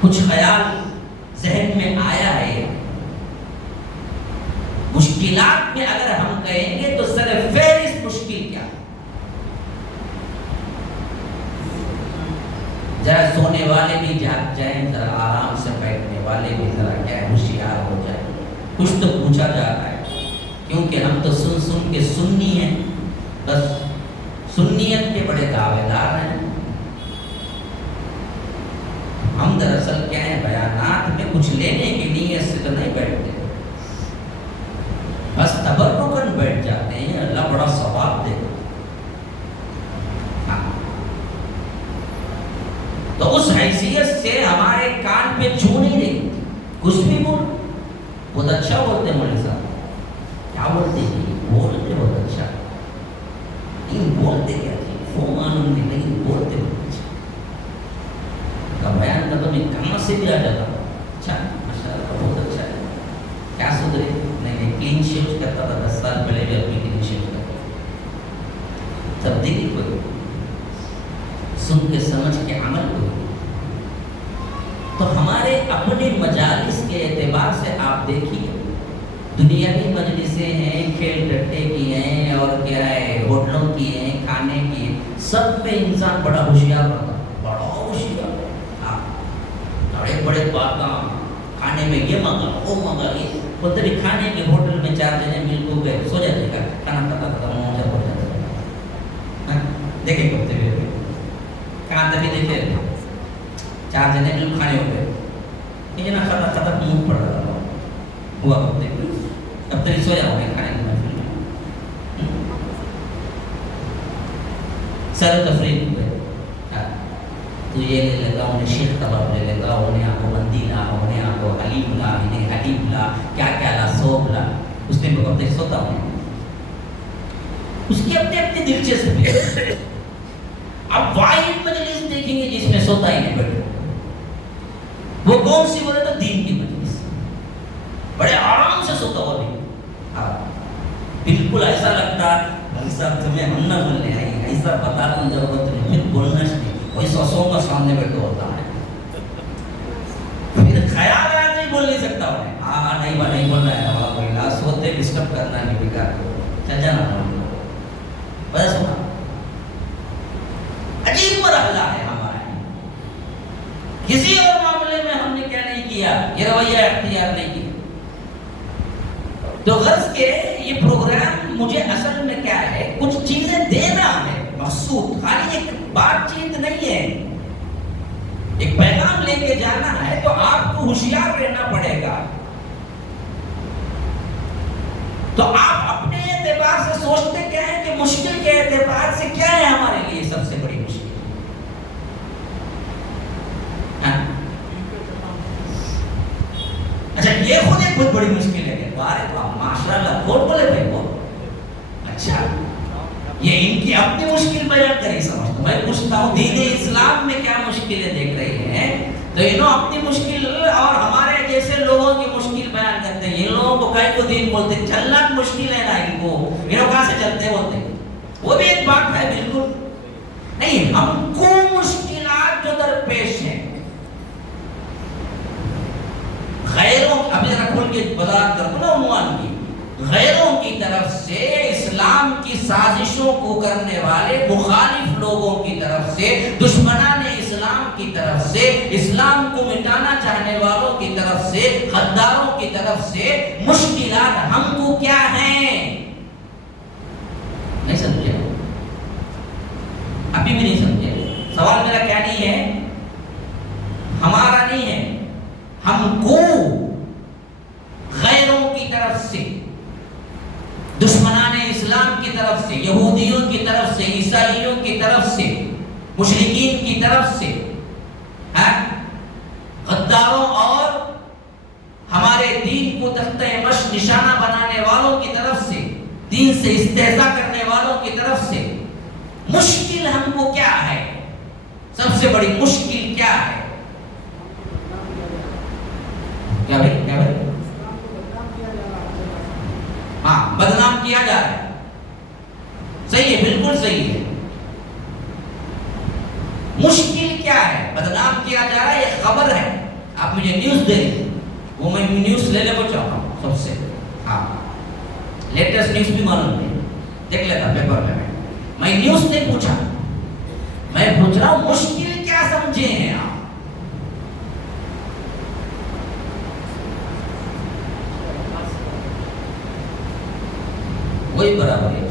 کچھ خیال ذہن میں آیا ہے؟ مشکلات میں اگر ہم کہیں گے تو سر فہرست مشکل کیا؟ ذرا سونے والے بھی جاگ جائیں، ذرا آرام سے بیٹھنے والے بھی ذرا کیا ہے ہوشیار ہو جائیں۔ کچھ تو پوچھا جا رہا ہے، کیونکہ ہم تو سن کے سنی ہیں، بس سنیت کے بڑے دعوے دار ہیں۔ ہم دراصل کیا ہے، بیانات میں کچھ لینے کی نیت سے تو نہیں بیٹھتے، بس تبرکن بیٹھ جاتے ہیں، اللہ بڑا ثواب دے۔ تو اس حیثیت سے ہمارے کان پہ چھو نہیں رہی، کچھ بھی بول، بہت اچھا بولتے ہیں مولوی صاحب، کیا بولتے ہیں؟ بولتے بہت اچھا، لیکن بولتے کیا چیز وہ معلوم نہیں، لیکن بولتے بہت اچھا۔ کا بیان کا تو میں کہاں سے بھی آ جاتا ہوں، اچھا ماشاءاللہ بہت اچھا ہے، کیا سدھرے؟ نہیں کلین شیو کرتا تھا 10 سال پہلے بھی اپنی کلین شیو کرتا تھا، تبدیلی کوئی سن کے سمجھ کے عمل کو۔ تو ہمارے اپنے مجالس کے اعتبار سے آپ دیکھیے، دنیاوی مجلسیں ہیں، کھیل ٹٹے کی ہیں، اور کیا ہے ہوٹلوں کی ہیں، کھانے کی ہیں، سب میں انسان بڑا ہوشیار ہوتا، بڑا ہوشیار، بڑے بڑے باتاں، کھانے میں یہ مانگا وہ مانگا، یہ بولتے بھی کھانے کے ہوٹل میں 4 جنے مل کو گئے، سو جاتے کا کھانا ختم ہو جاتا، دیکھیں کرتے ہوئے کہاں تبھی دیکھے 4 جنے مل کھانے ہو گئے، یہ نا ختم منہ پڑ رہا ہوا کرتے اب تک سویا ہو گئے کھانے کے محفل میں، سر تفریح ہوئے، تو یہ لے لگا انہیں شیخ کباب لے لگا، انہیں آنکھوں بندی لا، انہیں آنکھوں حلیم لا، انہیں حلیم لا، کیا کیا لا، سوپ لا، اس میں اب تک سوتا ہوں، اس کی اپنے اپنے دلچسپی۔ اب واحد مجلس دیکھیں گے جس میں سوتا ہی نہیں بیٹھے، وہ کون سی بولے تو دین کی مجلس، بڑے آرام سے سوتا ہوا بھی، بالکل ایسا لگتا ہے بھائی صاحب تمہیں ہم نہ بولنے آئی، ایسا بتا دوں جب تمہیں پھر بولنا چاہیے، کوئی سسوں کا سامنے بیٹھا ہوتا ہے، پھر خیال آیا نہیں بول نہیں سکتا انہیں، ہاں نہیں بولنا ہے، ہمارا کوئی لاس سوتے ڈسٹرب کرنا نہیں، بیکار چل جانا بس سنا۔ عجیب مرحلہ ہے ہمارا، کسی اور معاملے میں ہم نے کیا نہیں کیا، یہ رویہ اختیار نہیں کیا۔ تو غرض کے یہ پروگرام مجھے اصل میں کیا ہے، کچھ چیزیں دینا ہے مقصود، خالی ایک بات چیت نہیں ہے، ایک پیغام لے کے جانا ہے، تو آپ کو ہوشیار رہنا پڑے گا۔ تو آپ اپنے اعتبار سے سوچتے کیا ہے کہ مشکل کے اعتبار سے کیا ہے ہمارے لیے سب سے بڑی مشکل؟ اچھا یہ خود ایک بہت بڑی مشکل ہے کہ ماشاءاللہ کون بولے بھائی وہ اچھا یہ ان کی اپنی مشکل بیان کری سمجھتا، میں پوچھتا ہوں دین اسلام میں کیا مشکلیں دیکھ رہی ہیں، تو انہوں اپنی مشکل اور ہمارے جیسے لوگوں کی مشکل بیان کرتے ہیں۔ ان لوگوں کو کئی کو دین بولتے ہیں، چلنا مشکل ہے نا ان کو، انہوں کہاں سے چلتے ہوتے ہیں، وہ بھی ایک بات ہے بالکل نہیں۔ ہم کو مشکلات جو درپیش ہیں غیروں، ابھی ذرا کھول کے وضاحت کر دوں نا عنوان کی، غیروں کی طرف سے، اسلام کی سازشوں کو کرنے والے مخالف لوگوں کی طرف سے، دشمنان اسلام کی طرف سے، اسلام کو مٹانا چاہنے والوں کی طرف سے، غداروں کی طرف سے مشکلات ہم کو کیا ہیں؟ نہیں سمجھے؟ ابھی بھی نہیں سمجھے؟ سوال میرا کیا نہیں ہے، ہمارا نہیں ہے، ہم کو طرف سے، یہودیوں کی طرف سے، عیسائیوں کی طرف سے، مشرکین کی طرف سے، غداروں اور ہمارے دین کو تختہ مشق نشانہ بنانے والوں کی طرف سے، دین سے استہزاء کرنے والوں کی طرف سے مشکل ہم کو کیا ہے؟ سب سے بڑی مشکل کیا ہے؟ کیا بھائی؟ ہاں، بدنام کیا جا رہا ہے. صحیح ہے، بالکل صحیح ہے. مشکل کیا ہے؟ بدنام کیا جا رہا ہے. یہ خبر ہے، آپ مجھے نیوز دے دیں، وہ میں نیوز لینے کو چاہتا ہوں سب سے. ہاں، لیٹسٹ نیوز بھی معلوم نہیں، دیکھ لیتا پیپر میں نیوز نہیں پوچھا، میں پوچھ رہا ہوں مشکل کیا سمجھے ہیں آپ؟ وہی برابر ہے،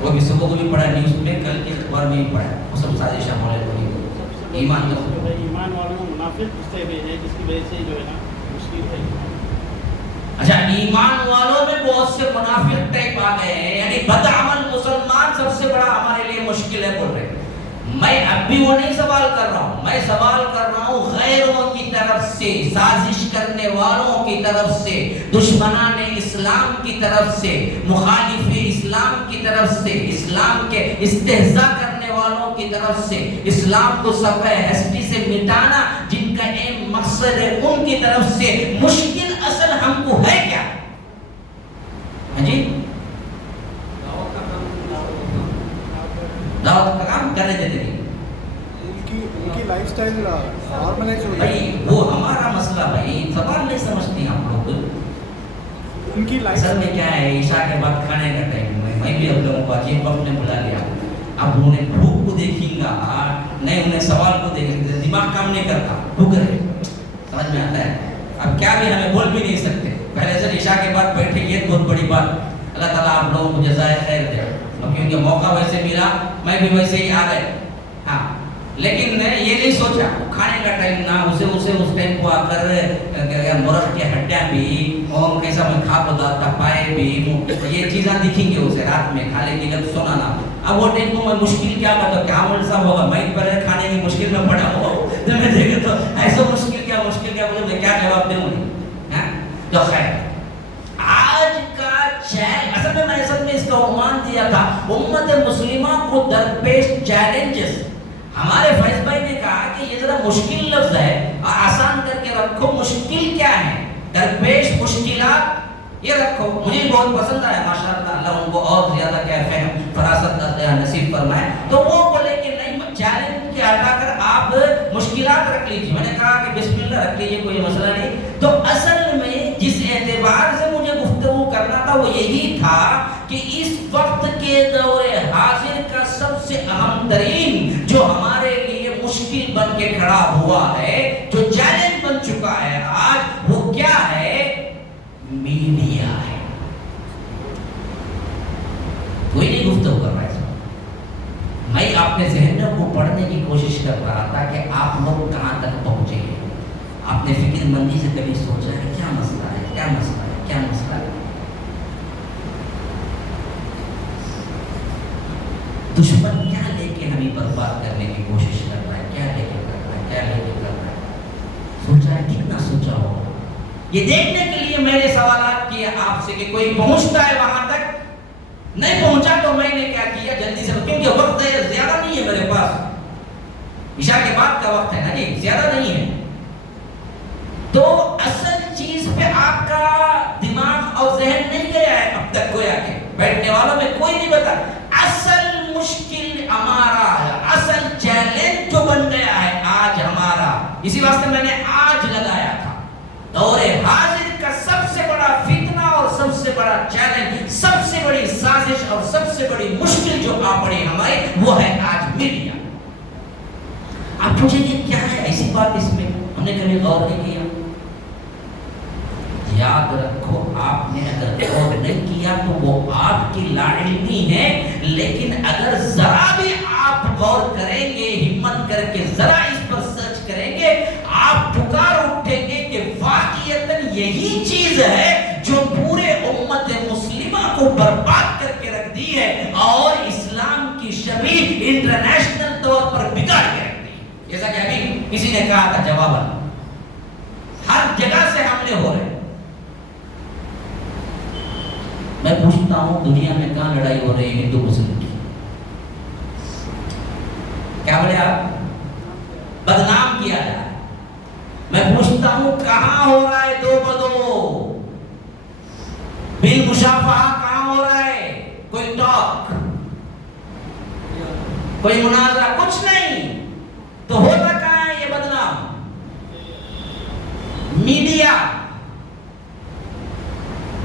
وہ بھی صبح کو بھی پڑھا نیوز میں، کل کے اخبار میں بھی پڑھا، وہ سب سازش ہمارے کو ایمان والوں کو منافق پوچھتے ہوئے ہیں، جس کی وجہ سے جو ہے نا مشکل ہے. اچھا، ایمان والوں میں بہت سے منافق ٹائپ آ گئے ہیں، یعنی بدعمل مسلمان سب سے بڑا ہمارے لیے مشکل ہے بول رہے ہیں. میں اب بھی وہ نہیں سوال کر رہا ہوں، میں سوال کر رہا ہوں غیروں کی طرف سے، سازش کرنے والوں کی طرف سے، دشمنان اسلام کی طرف سے، مخالف اسلام کی طرف سے، اسلام کے استہزاء کرنے والوں کی طرف سے، اسلام کو صفحہ ہستی سے مٹانا جن کا اہم مقصد ہے، ان کی طرف سے مشکل اصل ہم کو ہے کیا؟ ہاں جی، دعوت کا کام کرنے دیتے ہیں. ان کی لائف سٹائل ہارمونائز ہو بھائی وہ ہمارا مسئلہ، بھائی سوال نہیں سمجھتے ہم لوگ. ان کی لائف اصل میں کیا ہے، عشاء کے بعد کھانے کا ٹائم میں بھی اب لوگوں کو عجیب وقت نے بلا لیا. اب انہیں بھوک کو دیکھیں گا نہیں، انہیں سوال کو دیکھیں گا، دماغ کام نہیں کرتا، بھوک رہے، سمجھ میں آتا ہے. اب کیا بھی ہمیں بول بھی نہیں سکتے. پہلے سے عشاء کے بعد بیٹھے، یہ بہت بڑی بات. اللہ تعالیٰ آپ لوگوں کو جزائے خیر دے، کیونکہ موقع ویسے ملا، میں بھی ویسے ہی آ گئے. ہاں، لیکن میں یہ نہیں سوچا کھانے کا ٹائم نہ اسے اس ٹائم کو آ کر مرغ کے ہڈیاں بھی اور کیسا میں کھا پتا پائے بھی، یہ چیزاں دکھیں گے اسے رات میں کھا لے گی جب سونا نہ. اب وہ ٹائم کو میں مشکل کیا کرتا، کیا ملسا ہوگا، میں پہلے کھانے کی مشکل میں پڑا ہوں جب میں دیکھے تو ایسا مشکل کیا مجھے میں کیا جواب دوں انہیں. تو خیر، آج کا اصل میں اس کا عنوان دیا تھا امت مسلمہ کو درپیش چیلنجز. ہمارے فیض بھائی نے کہا کہ یہ ذرا مشکل لفظ ہے اور آسان کر کے رکھو. مشکل کیا ہے؟ درپیش مشکلات، یہ رکھو. مجھے بہت پسند آیا، ماشاءاللہ، اللہ ان کو اور زیادہ کیا فہم فراست نصیب فرمائے. تو وہ بولے کہ نہیں، چیلنج کے ہٹا کر آپ مشکلات رکھ لیجیے. میں نے کہا کہ بسم اللہ رکھ لیجیے، کوئی مسئلہ نہیں. تو اصل میں جس اعتبار سے مجھے گفتگو کرنا تھا وہ یہی تھا کہ اس وقت کے دور حاضر کا سب سے اہم ترین جو ہمارے لیے مشکل بن کے کھڑا ہوا ہے، جو چیلنج بن چکا ہے آج، وہ کیا ہے؟ میڈیا ہے. کوئی نہیں گفتگو کر رہا ہے. میں آپ کے ذہنوں کو پڑھنے کی کوشش کر رہا تھا کہ آپ لوگ کہاں تک پہنچے ہیں. آپ نے فکر مندی سے کبھی سوچا ہے کیا مسئلہ ہے، کیا مسئلہ ہے، کیا مسئلہ ہے؟ دشمن کیا لے کے ہمیں برباد کرنے کی کوشش کر رہا ہے، کیا لے کے کر رہا ہے، کیا لے کے کر رہا ہے؟ سوچا ہے، کتنا سوچا ہوگا؟ یہ دیکھنے کے لیے میں نے سوالات کیے آپ سے کہ کوئی پہنچتا ہے وہاں تک. نہیں پہنچا تو میں نے کیا کیا، جلدی سے، کیونکہ وقت ہے زیادہ نہیں ہے میرے پاس، عشاء کے بعد کا وقت ہے نا جی، زیادہ نہیں ہے. تو اصل چیز پہ آپ کا دماغ اور ذہن نہیں گیا ہے اب تک. گویا کہ بیٹھنے والوں میں کوئی نہیں بتا. اصل مشکل ہمارا ہے، اصل چیلنج جو بن گیا ہے آج ہمارا، اسی واسطے میں نے آج لگایا تھا. دور حاضر کا سب سے بڑا فتنہ اور سب سے بڑا چیلنج، سب سے بڑی سازش اور سب سے بڑی مشکل جو آ پڑی ہماری، وہ ہے آج میڈیا. آپ پوچھیں گے کیا ہے ایسی بات اس میں، ہم نے کبھی غور نہیں کیا. یاد رکھو، آپ نے اگر غور نہیں کیا تو وہ آپ کی لاعلمی ہے، لیکن اگر ذرا بھی آپ غور کریں گے، ہمت کر کے ذرا اس پر سرچ کریں گے، آپ پکار اٹھیں گے کہ واقعتاً یہی چیز ہے جو پورے امت مسلمہ کو برباد کر کے انٹرنیشنل طور پر بگاڑ کے رکھ دی. جیسا کہ ابھی کسی نے کہا تھا جواباً، ہر جگہ سے حملے ہو رہے ہیں. میں پوچھتا ہوں دنیا میں کہاں لڑائی ہو رہی ہے ہندو مسلم کی؟ کیا بولے آپ؟ بدنام کیا جا رہا ہے. میں پوچھتا ہوں کہاں ہو رہا ہے دو بدو؟ بالمشافہہ کہاں ہو رہا ہے؟ کوئی ٹاک، کوئی مناظرہ، کچھ نہیں. تو ہوتا کہاں ہے یہ بدنام؟ میڈیا.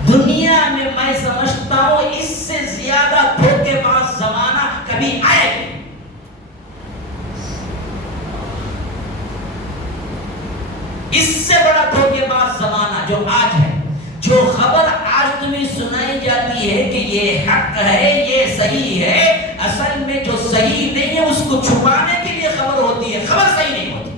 دنیا میں میں سمجھتا ہوں اس سے زیادہ دھوکے باز زمانہ کبھی آئے نہیں. اس سے بڑا دھوکے باز زمانہ جو آج ہے. جو خبر آج تمہیں سنائی جاتی ہے کہ یہ حق ہے، یہ صحیح ہے، اصل میں جو صحیح نہیں ہے اس کو چھپانے کے لیے خبر ہوتی ہے. خبر صحیح نہیں ہوتی.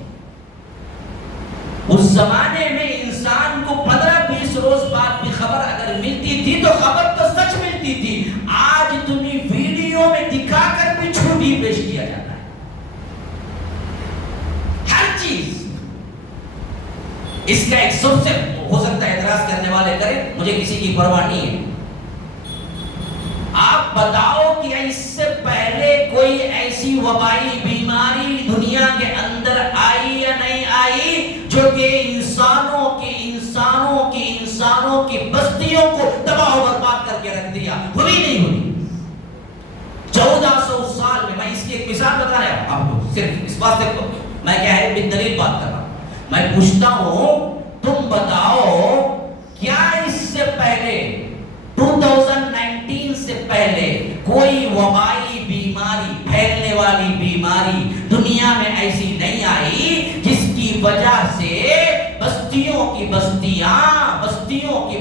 اس زمانے میں انسان کو 15-20 روز بعد بھی خبر اگر ملتی تھی تو خبر تو سچ ملتی تھی. آج تمہیں ویڈیو میں دکھا کر بھی جھوٹی پیش کیا جاتا ہے. ہر چیز. اس کا ایک سب سے ہو سکتا ہے اعتراض کرنے والے کریں، مجھے کسی کی پرواہ نہیں ہے. آپ بتاؤ کہ اس سے پہلے کوئی ایسی وبائی بیماری دنیا کے اندر آئی یا نہیں آئی جو کہ انسانوں کی بستیوں کو تباہ و برباد کر کے رکھ دیا؟ ہوئی نہیں ہوئی. 1400 سال میں. میں اس کی ایک مثال بتا رہا ہوں آپ کو، صرف اس بات سے میں کیا ہے بالدلیل بات کر رہا ہوں. میں پوچھتا ہوں تم بتاؤ کیا اس سے پہلے 2019 سے پہلے کوئی وبائی بیماری، پھیلنے والی بیماری دنیا میں ایسی نہیں آئی جس کی وجہ سے بستیوں کی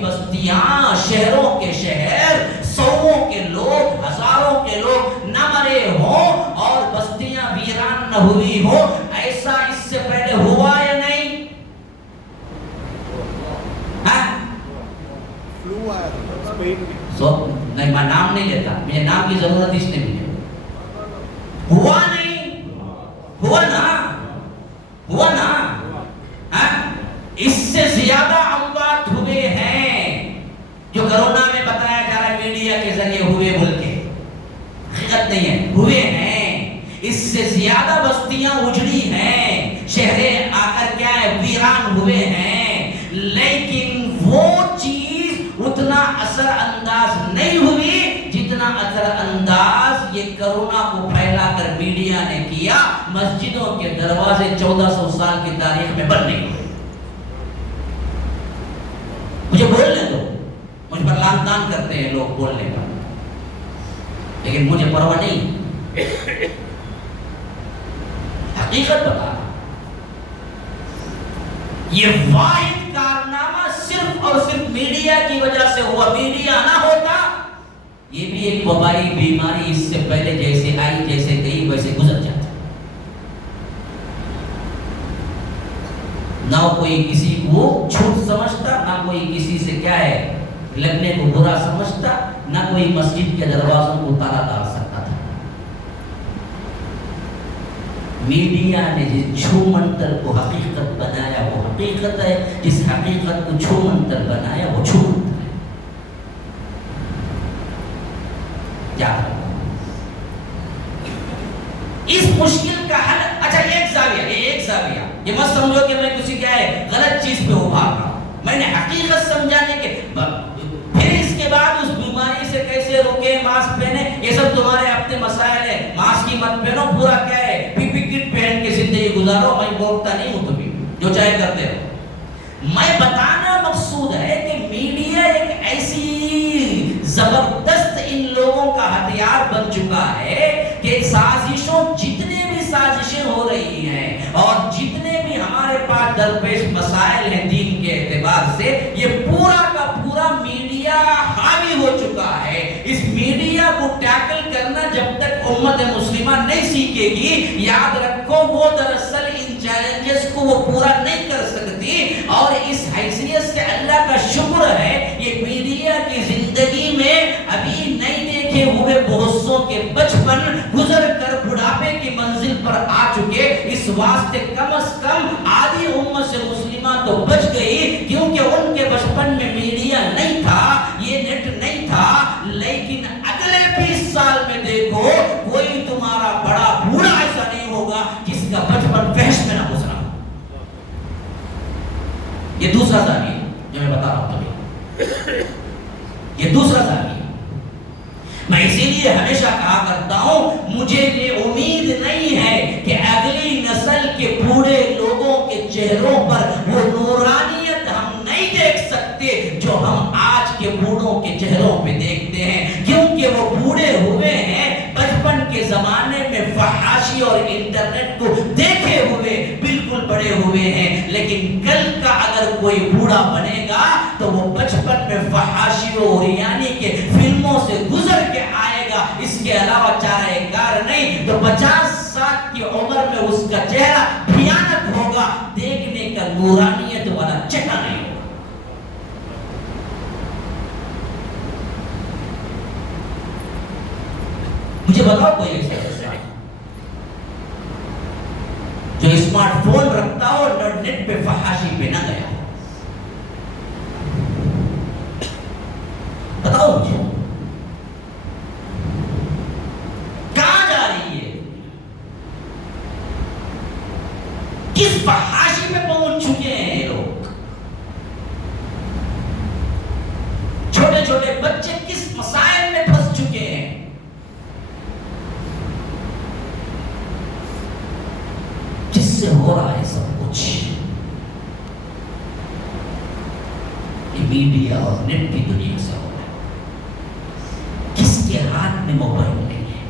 بستیاں، شہروں کے شہر، سووں کے لوگ، ہزاروں کے لوگ نہ مرے ہوں اور بستیاں ویران نہ ہوئی ہوں؟ ایسا اس سے پہلے ہوا یا نہیں؟ فلو آیا تھا اسپین میں. نہیں، میں نام نہیں لیتا، مجھے نام کی ضرورت اس نے بھی نہیں. ہوا نہیں؟ ہوا نا. اس سے زیادہ اموات ہوئے ہیں جو کرونا میں بتایا جا رہا ہے میڈیا کے ذریعے ہوئے بول کے. حقیقت نہیں ہے، ہوئے ہیں. اس سے زیادہ بستیاں اجڑی ہیں، شہریں آ کر کیا ہے ویران ہوئے ہیں. لیکن وہ چیز اتنا اثر انداز نہیں ہوئی جتنا اثر انداز یہ کرونا کو پھیلا کر میڈیا نے کیا. مسجدوں کے دروازے 1400 سال کی تاریخ میں بند نہیں ہوئے. مجھے بولنے دو، مجھ پر لان تان کرتے ہیں لوگ بولنے کا، لیکن مجھے پرواہ نہیں. حقیقت بتا. یہ واحد کارنامہ صرف اور صرف میڈیا کی وجہ سے ہوا. میڈیا نہ ہوتا یہ بھی ایک وبائی بیماری اس سے پہلے جیسے آئی، جیسے گئی ویسے گزر جاتا. نہ کوئی کسی کو جھوٹ سمجھتا، نہ کوئی کسی سے کیا ہے لگنے کو برا سمجھتا، نہ کوئی مسجد کے دروازوں کو تالا ڈال سکتا تھا. میڈیا نے جس چھومنتر کو حقیقت بنایا وہ حقیقت ہے، جس حقیقت کو چھومنتر بنایا وہ چھومنتر ہے. کیا اس مشکل کا حل؟ اچھا ایک زاویہ یہ مت سمجھو کہ میں کسی کیا ہے غلط چیز پہ ابھار رہا ہوں. میں نے حقیقت سمجھانے کے پھر اس کے بعد اس بیماری سے کیسے روکے، ماسک پہنے، یہ سب تمہارے اپنے مسائل ہیں. ماسک ہی مت پہنو، پورا کیا ہے پی پی کٹ پہن کے زندگی گزارو. میں بولتا نہیں ہوں تمہیں جو چاہے کرتے ہو. میں بتانا مقصود ہے کہ میڈیا ایک ایسی زبردست ان لوگوں کا ہتھیار بن چکا ہے کہ سازشوں، جتنے بھی سازشیں ہو رہی ہیں اور جتنے بھی ہمارے پاس درپیش مسائل ہیں دین کے اعتبار سے، یہ پورا کا پورا میڈیا حاوی ہو چکا ہے. اس میڈیا کو ٹیکل کرنا جب تک امت مسلمہ نہیں سیکھے گی، یاد رکھو وہ دراصل ان چیلنجز کو وہ پورا نہیں کر سکتی. اور اس حیثیت سے اللہ کا شکر ہے یہ میڈیا کی زندگی میں ابھی نہیں دیکھے ہوئے بہت سو کے بچپن گزر کر بڑھاپے کی منزل پر آ چکے. اس واسطے کم از کم آدھی امت سے مسلمہ تو بچ گئی، کیونکہ ان کے بچپن میں میڈیا نہیں تھا، یہ نیٹ نہیں تھا. لیکن اگلے 20 سال میں دیکھو کوئی تمہارا بڑا بوڑھا ایسا نہیں ہوگا جس کا بچپن فحش میں نہ گزرا. یہ دوسرا زاویہ جو میں بتا رہا ہوں تمہیں، یہ دوسرا زاویہ. میں اسی لیے ہمیشہ کہا کرتا ہوں مجھے یہ امید نہیں ہے کہ اگلی نسل کے بوڑھے لوگوں کے چہروں پر وہ نورانیت ہم نہیں دیکھ سکتے جو ہم آج کے بوڑھوں کے چہروں پہ دیکھتے ہیں، کیونکہ وہ بوڑھے ہوئے ہیں بچپن کے زمانے میں فحاشی اور انٹرنیٹ کو دیکھے ہوئے، بالکل بڑے ہوئے ہیں. لیکن کل کا اگر کوئی بوڑھا بنے گا تو وہ بچپن میں فحاشیوں اور یعنی کہ فلموں سے گزر کے آئے گا، اس کے علاوہ چارہ کار نہیں. تو 50 سال کی عمر میں اس کا چہرہ بھیانک ہوگا، دیکھنے کا نورانیت والا چہرہ نہیں ہوگا. مجھے بتاؤ کوئی ایسا جو اسمارٹ فون رکھتا ہو اور نیٹ پہ فحاشی پہ نہ گیا ہو. بتاؤ مجھے کہاں جا رہی ہے، کس فحاشی پہ پہنچ چکے ہیں یہ لوگ. چھوٹے چھوٹے بچے کس مسائل میں پھنس چکے ہیں. جس سے ہو رہا ہے سب کچھ یہ میڈیا اور نیٹ کی دنیا سے ہو رہا ہے. کس کے ہاتھ میں موبائل نہیں ہے.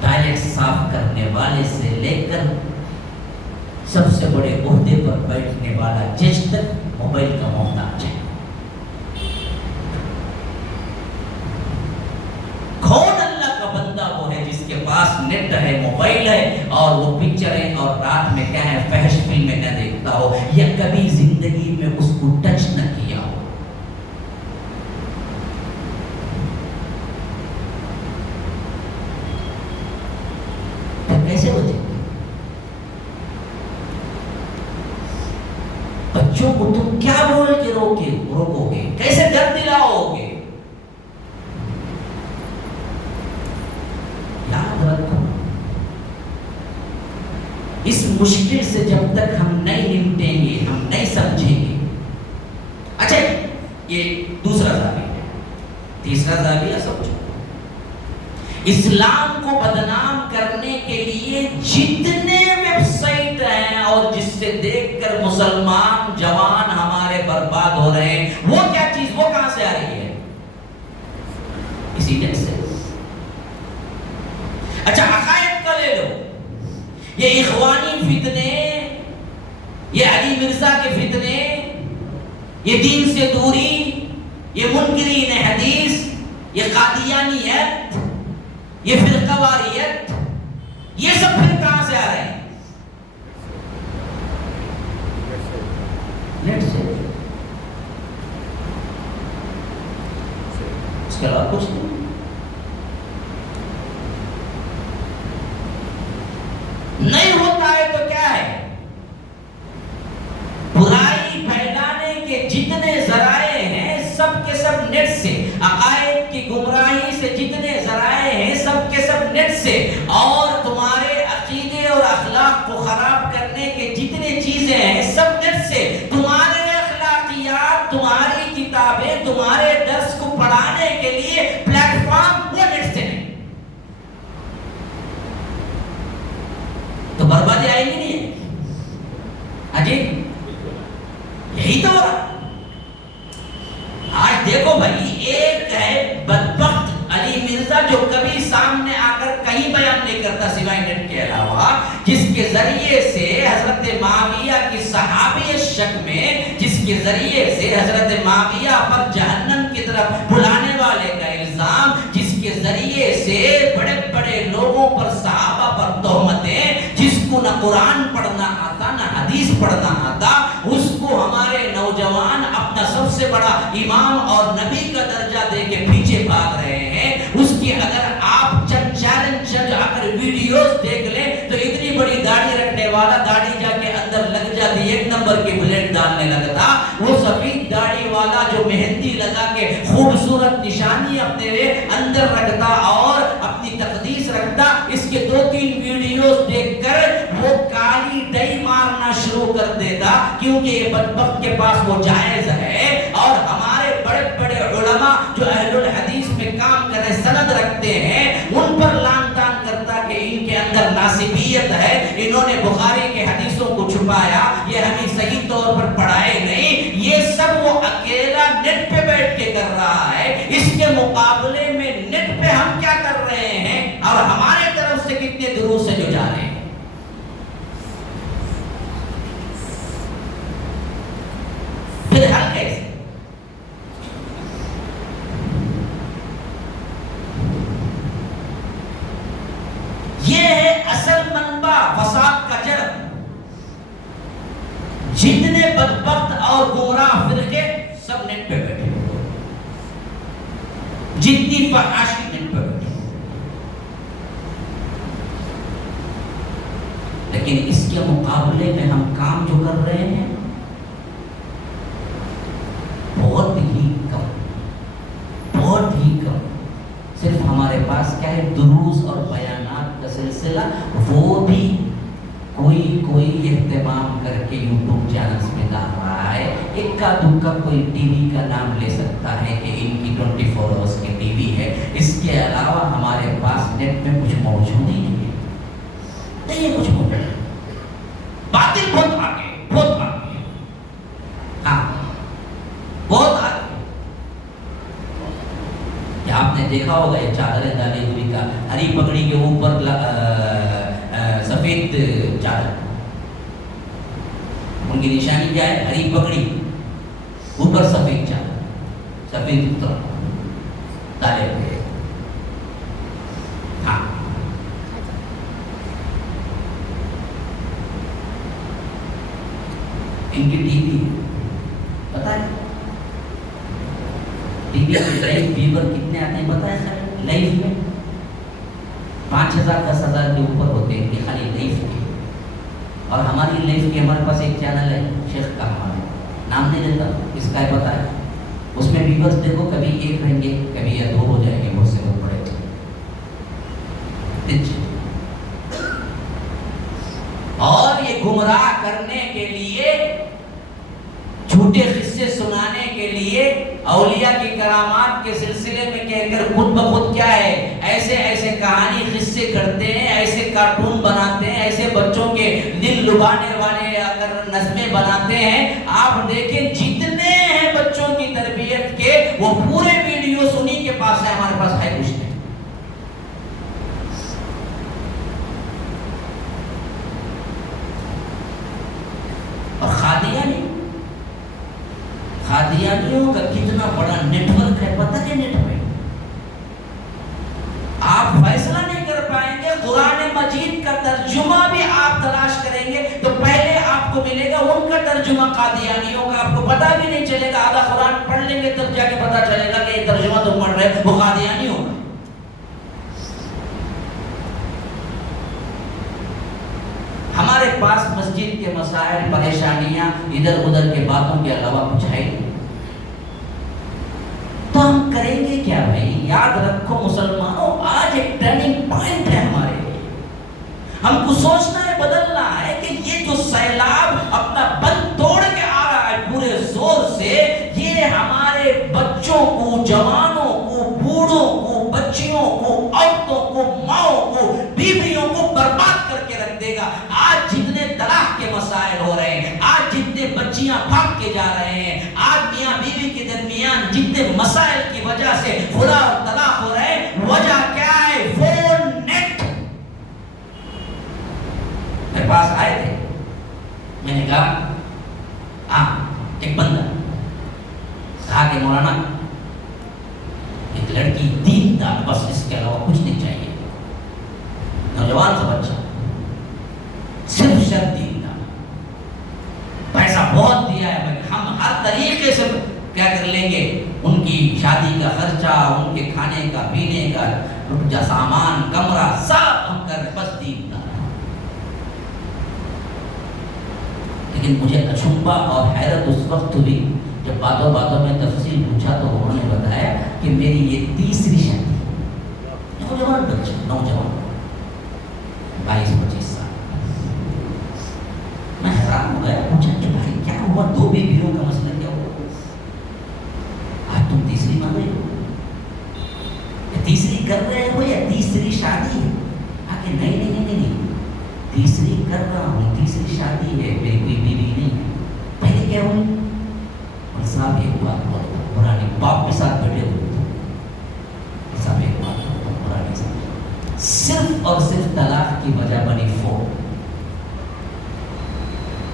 ٹوائلٹ صاف کرنے والے سے لے کر سب سے بڑے عہدے پر بیٹھنے والا جج تک موبائل کا محتاج ہے. کون اللہ کا بندہ وہ ہے جس کے پاس نیٹ ہے، موبائل ہے اور وہ پکچریں اور رات میں کیا ہے فحش فلمیں نہ دیکھتا ہو یا کبھی زندگی میں اس کو ٹچ نہ کیا ہو. کیسے بچے بچوں کو تم کیا بول کے روکو گے، کیسے ڈر دلاؤ گے. یاد رکھو اس مشکل سے جب تک ہم نہیں نمٹیں گے، ہم نہیں سمجھیں گے. اچھا یہ دوسرا زاویہ ہے. تیسرا زاویہ سمجھو. اسلام کو بدنام کرنے کے لیے جتنے ویب سائٹ ہیں اور جس سے دیکھ کر مسلمان جوان ہمارے برباد ہو رہے ہیں، وہ کیا چیز، وہ کہاں سے آ رہی ہے؟ اسی نیٹ سے. اچھا عقائد کا لے لو، یہ اخوانی فتنے، یہ علی مرزا کے فتنے، یہ دین سے دوری، یہ منکرین حدیث، یہ قادیانیت، یہ فرقہ واریت، یہ سب پھر کہاں سے آ رہے ہیں؟ نیٹ سے. اس کے علاوہ کچھ نہیں. نہیں ہوتا ہے تو کیا ہے؟ برائی پھیلانے کے جتنے ذرائع ہیں سب کے سب نیٹ سے، عقائد کی گمراہی سے جتنے ذرائع ہیں سب کے سب نیٹ سے، اور تمہارے عقیدے اور اخلاق کو خراب کرنے کے جتنے چیزیں ہیں سب نیٹ سے. تمہارے اخلاقیات، تمہاری کتابیں، تمہارے درس کو پڑھانے کے لیے پلیٹ فارم وہ نیٹ سے نہیں. تو بربادی آئے گی نہیں. عجیب، یہی تو ہو رہا. آج دیکھو بھائی، ایک ہے بدبخت علی مرزا جو کبھی سامنے آ کر کہیں بیان نہیں کرتا سوائے نیٹ کے علاوہ، جس کے ذریعے سے حضرت معاویہ کی صحابیت شک میں، جس کے ذریعے سے حضرت معاویہ پر جہنم کی طرف بلانے والے کا الزام، جس کے ذریعے سے بڑے بڑے لوگوں پر، صحابہ پر تہمتیں، جس کو نہ قرآن پڑھنا آتا نہ حدیث پڑھنا آتا، اس کو ہمارے نوجوان اپنا سب سے بڑا امام اور نبی کا درجہ دے کے پیچھے بھاگ رہے ہیں. اس کی اگر آپ چند چیلنج دیکھ لیں تو اتنی بڑی داڑھی رکھنے والا داڑھی جا کے اندر لگ جاتی 1 نمبر کی بلیڈ ڈالنے لگتا، وہ سفید داڑھی والا جو مہندی لگا کے خوبصورت نشانی اپنے اندر رکھتا اور اپنی تقدیس رکھتا، اس کے 2-3 ویڈیوز دیکھ کر وہ کالی ڈئی مارنا شروع کر دیتا، کیونکہ یہ بدبخت کے پاس وہ جائز ہے۔ اور ہمارے بڑے بڑے علماء جو اہل الحدیث میں کام کرے سند رکھتے ہیں، ان پر لعن طعن کرتا کہ ان کے اندر ناسبیت ہے، انہوں نے بخاری کے حدیثوں کو چھپایا، یہ ہمیں صحیح طور پر پڑھائے نہیں۔ یہ سب وہ اکیلا نیٹ پہ بیٹھ کے کر رہا ہے، اس کے مقابلے میں نیٹ پہ ہم کیا کر رہے ہیں اور ہمارے طرف سے کتنے دروس ہیں جو جا رہے ہیں۔ پھر حل کیسے؟ یہ ہے اصل منبع فساد کا جڑ۔ جتنے بدبخت اور گمراہ فرقے سب نیٹ پہ بیٹھے، جتنی فحاشی نیٹ پہ بیٹھے، لیکن اس کے مقابلے میں ہم کام جو کر رہے ہیں بہت ہی کم، بہت ہی کم۔ صرف ہمارے پاس کیا ہے، دروس اور بیانات کا سلسلہ، وہ بھی کوئی اہتمام کر کے یوٹیوب چینلز میں ڈال رہا ہے۔ اکا دکا کوئی ٹی وی کا نام لے سکتا ہے کہ ان کی 24 آورس کی ٹی وی ہے، اس کے علاوہ ہمارے پاس نیٹ میں کچھ موجود ہی نہیں ہے، نہیں ہے کچھ موجود ہے۔ باطل بہت آگے، بہت آگے، ہاں بہت آگے۔ آپ نے دیکھا ہوگا یہ چادریں ڈالی ہوئی کا، ہری پگڑی کے اوپر سفید چادر، ان کی نشانی کیا ہے؟ ہری پگڑی، اوپر سفید چادر، سفید ڈالے ہوئے۔ ہاں ان کی ٹی وی پتا ہے، ٹی وی میں لائف ویور کتنے آتے ہیں پتا ہے سر؟ لائف میں 5000 10,000 کے اوپر ہوتے ہیں کہ خالی لائف کے۔ اور ہماری لائف کے ہمارے پاس ایک چینل ہے شیخ کا، ہمارے نام نہیں لیتا، اس کا ہے پتا ہے، اس میں ویورز دیکھو کبھی 1 رہیں گے، کبھی یا 2 ہو جائیں گے، بہت سے لوگ پڑے گا۔ اور یہ گمراہ کرنے کے لیے، جھوٹے قصے سنانے کے لیے، اولیاء کی کرامات کے سلسلے میں کہہ کر خود بخود کیا ہے، ایسے ایسے کہانی قصے کرتے ہیں، ایسے کارٹون بناتے ہیں، ایسے بچوں کے دل لبانے والے اگر نظمیں بناتے ہیں۔ آپ دیکھیں جتنے ہیں بچوں کی تربیت کے، وہ پورے ویڈیو سنی کے پاس ہے، ہمارے پاس ہے کچھ نہیں۔ اور قادیانیوں کا کتنا بڑا نیٹ ورک ہے پتہ ہے؟ نیٹ میں آپ فیصلہ نہیں کر پائیں گے۔ قرآن مجید کا ترجمہ بھی آپ تلاش کریں گے تو پہلے آپ کو ملے گا ان کا ترجمہ قادیانیوں کا، آپ کو پتہ بھی نہیں چلے گا، آدھا قرآن پڑھ لیں گے تب جا کے پتہ چلے گا کہ یہ ترجمہ تم پڑھ رہے وہ قادیانیوں کا۔ ہمارے پاس مسجد کے مسائل، پریشانیاں، ادھر ادھر کے باتوں کے علاوہ کچھ ہے نہیں، تو ہم کریں گے کیا بھائی؟ یاد رکھو مسلمانوں، آج ایک ٹرننگ پوائنٹ ہے ہمارے لیے، ہم کو سوچنا ہے، بدلنا ہے کہ یہ جو سیلاب اپنا بند توڑ کے آ رہا ہے پورے زور سے، یہ ہمارے بچوں کو، جوانوں کو، بوڑھوں کو، بچیوں کو، عورتوں کو، ماؤں کو، بیویوں کو برباد کر کے رکھ دے گا۔ آج جتنے طلاق کے مسائل ہو رہے ہیں، آج جتنے بچیاں بھاگ کے جا رہے ہیں، آج میاں بیوی کے درمیان جتنے مسائل کی وجہ سے خدا اور طلاق ہو رہے ہیں، وجہ کیا ہے؟ Phone, net. میرے پاس آئے تھے، میں نے کہا ایک بندہ کہا کہ مولانا ایک لڑکی دیندار، بس اس کے علاوہ کچھ نہیں چاہیے، نوجوان سا بچہ، صرف شرط دیندار، پیسہ بہت دیا ہے بھائی، ہم ہر طریقے سے کیا کر لیں گے، ان کی شادی کا خرچہ، ان کے کھانے کا، پینے کا، سامان، کمرہ، سب ہم کر رہے، بس دیندار۔ لیکن مجھے اچنبا اور حیرت اس وقت ہوئی جب باتوں باتوں میں تفصیل پوچھا تو انہوں نے بتایا کہ میری یہ تیسری شادی ہے۔ نوجوان بچے، نوجوان 22-25 سال۔ میں حیران ہو گیا، پوچھا کہ بھائی کیا ہوا، 2 بیویوں کا مسئلہ کیا ہوا؟ آج تم تیسری مانگ رہے ہو، تیسری کر رہے ہو یا تیسری شادی ہے؟ کہ نہیں، تیسری کر رہا ہوں، تیسری شادی ہے، میری کوئی بیوی نہیں ہے۔ پہلے کیا ہوئی؟ اور صاحب ایک بات بہت پرانی، باپ کے ساتھ بیٹھے ہوئے تھے، صاحب ایک بات بہت پرانی سمجھ، صرف اور صرف طلاق کی وجہ بنی فون،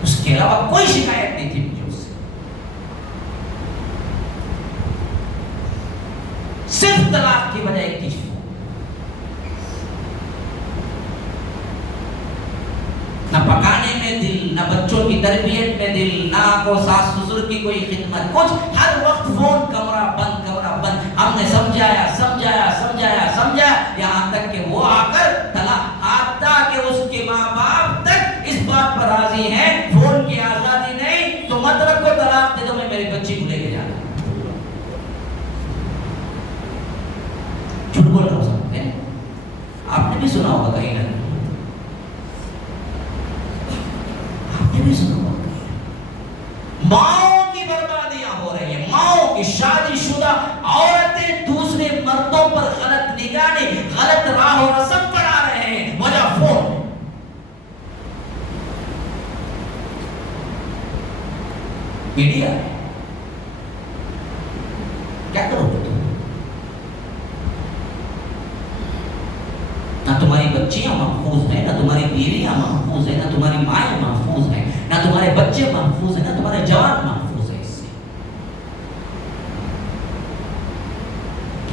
اس کے علاوہ کوئی شکایت نہیں تھی مجھے اس سے، صرف طلاق کی وجہ ایک تھی فون۔ نہ پکانے میں دل، نہ بچوں کی تربیت میں دل، نہ کو ساس سسر کی کوئی خدمت، کچھ، ہر وقت فون، کمرہ بند۔ ہم نے سمجھایا یہاں تک کہ وہ آ کر طلاق، حتیٰ کہ اس کے ماں باپ تک اس بات پر راضی ہیں فون کی آزادی نہیں تو مت رکھو، طلاق دے دو، میں میری بچی کو لے کے جانا۔ جھوٹ بول رہا ہوں سمجھتے ہیں، آپ نے بھی سنا ہوگا کہیں نہ بھی سنا ہوگا، ماؤں کی بربادیاں ہو رہی ہیں، ماؤں کی شادی شدہ عورتیں دوسرے مردوں پر غلط نگاہیں، غلط راہ و رسم پڑھا رہے ہیں، وجہ فون۔ میڈیا ہے، کیا کرو گے تم؟ نہ تمہاری بچیاں محفوظ ہیں، نہ تمہاری بیویاں محفوظ ہیں، نہ تمہاری مائیں محفوظ ہیں، نہ تمہارے بچے محفوظ ہیں، نہ تمہارے جوان محفوظ ہیں۔ اس سے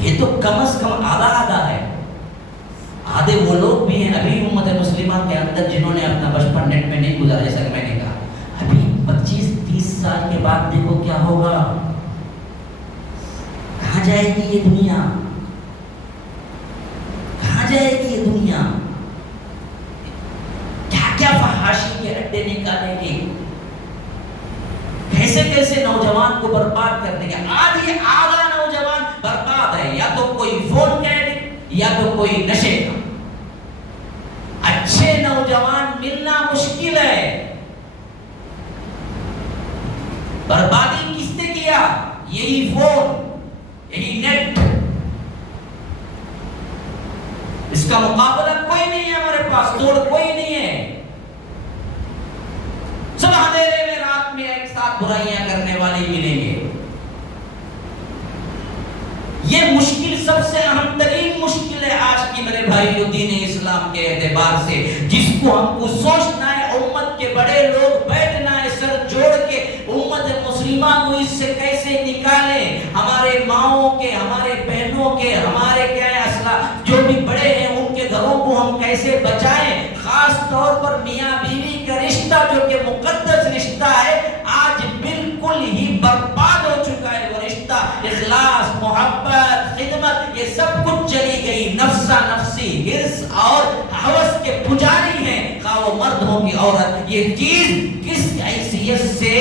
یہ تو کم از کم آدھا ہے۔ آدھے وہ لوگ بھی ہیں ابھی امت مسلمہ کے اندر جنہوں نے اپنا بچپن نیٹ میں نہیں گزارا، جیسا کہ میں نے کہا ابھی 25-30 سال کے بعد دیکھو کیا ہوگا، کہاں جائے گی یہ دنیا، کہاں جائے گی یہ دنیا، کیا فحاشی کے اڈے نکالیں گے، کیسے نوجوان کو برباد کر دیں گے۔ آدھا نوجوان برباد ہے، یا تو کوئی فون کا ایڈکٹ یا تو کوئی نشے کا۔ اچھے نوجوان ملنا مشکل ہے۔ بربادی کس نے کیا؟ یہی فون، یہی نیٹ۔ اس کا مقابلہ کوئی نہیں ہے ہمارے پاس، توڑ کوئی نہیں ہے۔ سب اندھیرے میں رات میں ایک ساتھ برائیاں کرنے والے ملیں گے۔ یہ مشکل، سب سے اہم ترین مشکل ہے آج کی میرے بھائیو دین اسلام کے اعتبار سے، جس کو ہم کو سوچنا ہے، امت کے بڑے لوگ بیٹھنا ہے سر جوڑ کے، امت مسلمہ کو اس سے کیسے نکالیں، ہمارے ماؤں کے، ہمارے بہنوں کے، ہمارے کیا ہے اسلام جو بھی بڑے ہیں ان کے گھروں کو ہم کیسے بچائیں۔ خاص طور پر میاں بیوی کا رشتہ جو کہ مقدس رشتہ ہے، آج بالکل ہی برباد ہو چکا ہے۔ وہ رشتہ اخلاص، محبت، خدمت، یہ سب کچھ چلی گئی۔ نفسا نفسی، حرص اور ہوس کے پجاری ہیں، خواہ وہ مرد ہو کہ عورت۔ یہ چیز کس حیثیت سے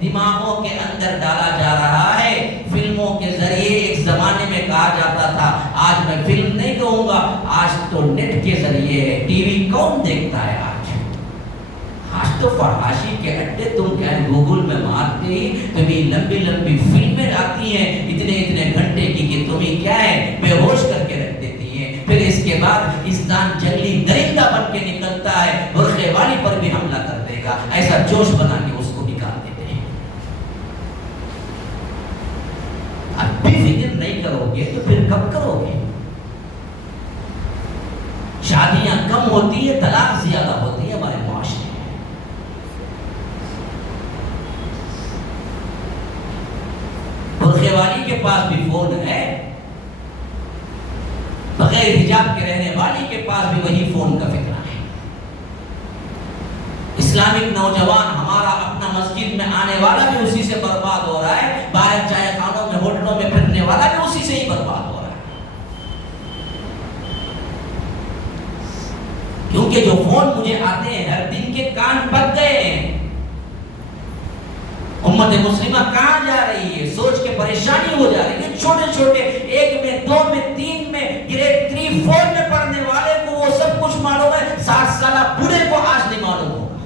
دماغوں کے اندر ڈالا جا رہا ہے؟ فلموں کے ذریعے ایک زمانے میں کہا جاتا تھا، آج میں فلم نہیں کہوں گا، آج تو نیٹ کے ذریعے ہے۔ ٹی وی کون دیکھتا ہے آج تو فحاشی کے اڈے تم کیا گوگل میں مارتے ہی تمہیں لمبی لمبی فلمیں آتی ہیں اتنے گھنٹے کی کہ تمہیں کیا ہے بے ہوش کر کے رکھ دیتی ہیں۔ پھر اس کے بعد انسان جنگلی درندہ بن کے نکلتا ہے، برقعے والی پر بھی حملہ کر دے گا، ایسا جوش بنا کے اس کو نکال دیتے ہیں۔ اب بھی فکر نہیں کرو گے تو پھر کب کرو گے؟ شادیاں کم ہوتی ہے، طلاق زیادہ ہوتی ہے ہمارے معاشرے میں۔ برقعے والی کے پاس بھی فون ہے، بغیر حجاب کے رہنے والی کے پاس بھی وہی فون کا فکر ہے۔ اسلامک نوجوان ہمارا اپنا مسجد میں آنے والا بھی اسی سے برباد ہو رہا ہے، باہر چائے خانوں میں ہوٹلوں میں پھرنے والا بھی اسی سے ہی برباد ہو رہا ہے، کیونکہ جو فون مجھے آتے ہیں ہر دن کے کان پک گئے ہیں۔ امت مسلمہ کہاں جا رہی ہے؟ سوچ کے پریشانی ہو جا رہی ہے. چھوٹے چھوٹے 1 میں 2 میں 3 میں گریڈ 3 4 میں پڑھنے والے کو وہ سب کچھ معلوم ہے، 60 سالہ بوڑھے کو آج نہیں معلوم ہوگا.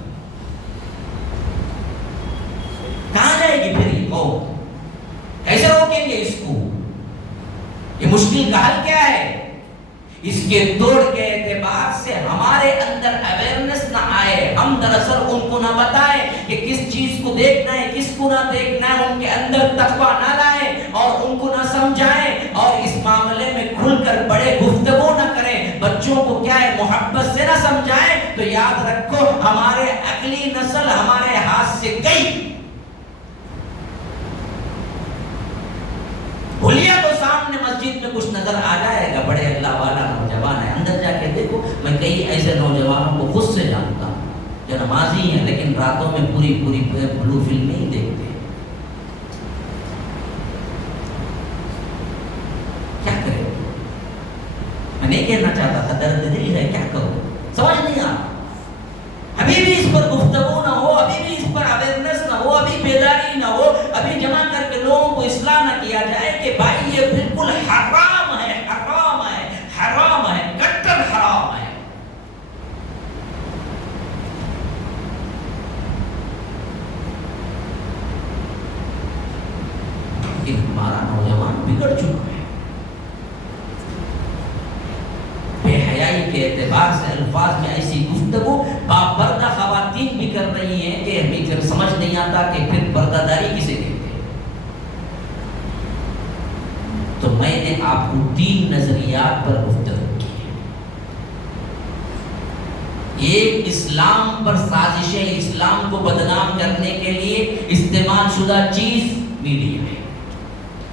کہاں جائے گی پھر یہ قوم؟ کیسے روکیں گے اس کو؟ یہ مشکل کا حل کیا ہے؟ اس کے توڑ کے اعتبار سے ہمارے اندر اویئرنس نہ آئے، ہم دراصل ان کو نہ بتائیں کہ کس چیز کو دیکھنا ہے کس کو نہ دیکھنا ہے، ان کے اندر تقویٰ نہ لائیں اور ان کو نہ سمجھائیں اور اس معاملے میں کھل کر بڑے گفتگو نہ کریں. بچوں کو کیا ہے محبت سے نہ سمجھائیں تو یاد رکھو ہمارے اگلی نسل ہمارے ہاتھ سے گئی. بھولیا تو سامنے مسجد میں کچھ نظر آ جائے گا، بڑے اللہ والا نوجوان ہے، اندر جا کے دیکھو. میں کئی ایسے نوجوانوں کو خود سے جانتا ہوں جو نمازی ہیں لیکن راتوں میں پوری بلو فلم نہیں دیکھتے. کیا کرے؟ میں نہیں کہنا چاہتا تھا، درد دل ہے، کیا کروں، سمجھ نہیں آ. ابھی بھی اس پر گفتگو نہ ہو، ابھی بھی اس پر اویئرنس نہ ہو، ابھی بیداری نہ ہو، ابھی جمع کر کے لوگوں کو اصلاح نہ کیا جائے کہ بھائی یہ بالکل حرام ہے، حرام ہے، حرام ہے، کٹر حرام ہے. لیکن ہمارا نوجوان بگڑ چکا ہے. بے حیائی کے اعتبار سے الفاظ میں ایسی گفتگو پردہ خواتین بھی کر رہی ہیں کہ ہمیں پھر سمجھ نہیں آتا کہ پھر پردہ داری کسے کہتے ہیں. تو میں نے آپ کو 3 نظریات پر گفتگو کی ہے. ایک، اسلام پر سازشیں، اسلام کو بدنام کرنے کے لیے استعمال شدہ چیز میڈیا ہے.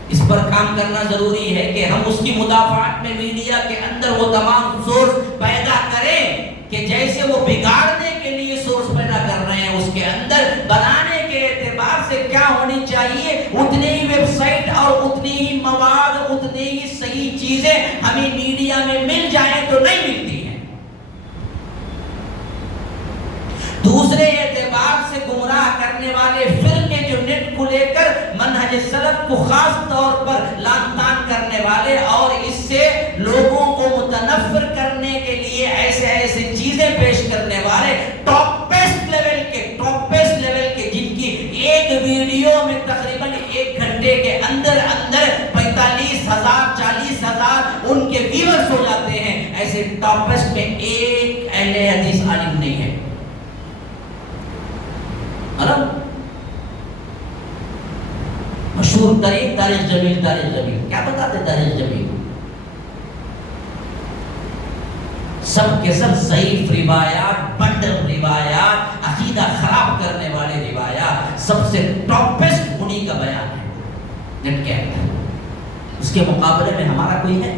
اس پر کام کرنا ضروری ہے کہ ہم اس کی مدافعات میں میڈیا کے اندر وہ تمام سورس پیدا کریں کہ جیسے وہ بگاڑنے کے لیے سورس پیدا کر رہے ہیں اس کے اندر بنانے کے اعتبار سے کیا ہونی چاہیے. اتنی ہی ویب سائٹ اور اتنی ہی مواد، اتنی ہی صحیح چیزیں ہمیں میڈیا میں مل جائیں تو نہیں ملتی ہیں. دوسرے اعتبار سے گمراہ کرنے والے فرقے جو نیٹ کو لے کر منہج سلف کو خاص طور پر لعن طعن کرنے والے اور اس سے لوگوں کو متنفر کرنے کے لیے ایسے چیزیں پیش کرنے والے ٹاپسٹ لیول کے جن کی ایک ویڈیو میں تقریباً 1 گھنٹے کے اندر 45,000 40,000 ان کے ویورز ہو جاتے ہیں. ایسے ٹاپسٹ میں ایک اہل حدیث عالم نہیں ہے. مشہور ترین تاریخ جمیل کیا بتاتے تاریخ جمیل؟ سب کے سب ضعیف روایات، بنڈل روایات، عقیدہ خراب کرنے والے روایات، سب سے ٹاپسٹ انہی کا بیان ہے نیٹ کے اندر. اس کے مقابلے میں ہمارا کوئی ہے؟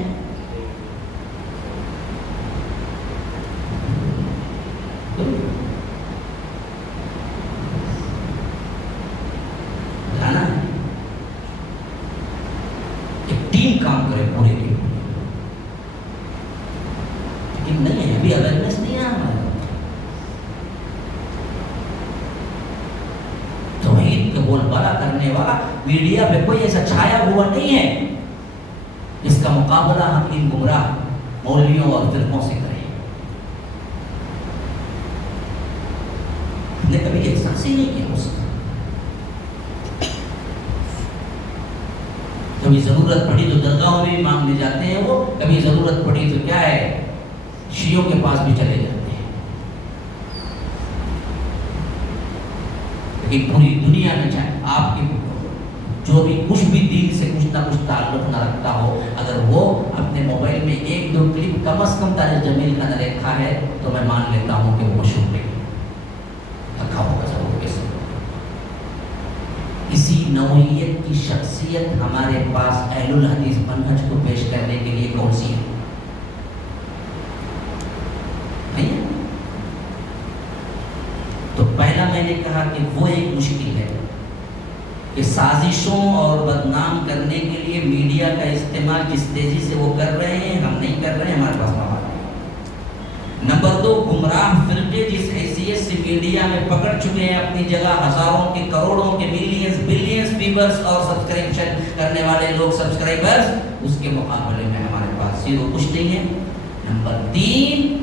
کام کرے پورے کی، لیکن نہیں ہے، ابھی اویئرنس نہیں ہے ہمارے. توحید کا بول بالا کرنے والا میڈیا پہ کوئی ایسا چھایا ہوا نہیں ہے جس کا مقابلہ ہم ان گمراہ مولویوں اور فرقوں سے کریں. ہم نے کبھی احساس ہی نہیں کیا اس کا. کبھی ضرورت پڑی تو درگاہوں میں بھی مانگنے جاتے ہیں وہ، کبھی ضرورت پڑی تو کیا ہے شیعوں کے پاس بھی چلے جاتے ہیں. لیکن پوری دنیا میں چاہے آپ کے جو بھی کچھ بھی دین سے کچھ نہ کچھ تعلق نہ رکھتا ہو، اگر وہ اپنے موبائل میں 1-2 کلپ کم از کم تاریخ جمیل کا نہ دیکھا ہے تو میں مان لیتا ہوں کہ وہ مشہور نہیں رکھا ہوگا ضرور. اسی نوعیت کی شخصیت ہمارے پاس اہل الحدیث منہج کو پیش کرنے کے لیے کون سی ہے؟ تو پہلا میں نے کہا کہ وہ ایک مشکل ہے کہ سازشوں اور بدنام کرنے کے لیے میڈیا کا استعمال جس تیزی سے وہ کر رہے ہیں ہم نہیں کر رہے ہیں، ہمارے پاس مواد ہے. نمبر 2، گمراہ فرقے جس حیثیت سے میڈیا میں پکڑ چکے ہیں اپنی جگہ، ہزاروں کے کروڑوں کے ملینز بلینز ویورز اور سبسکرپشن کرنے والے لوگ سبسکرائبرز، اس کے مقابلے میں ہمارے پاس زیرو کچھ نہیں ہے۔ نمبر 3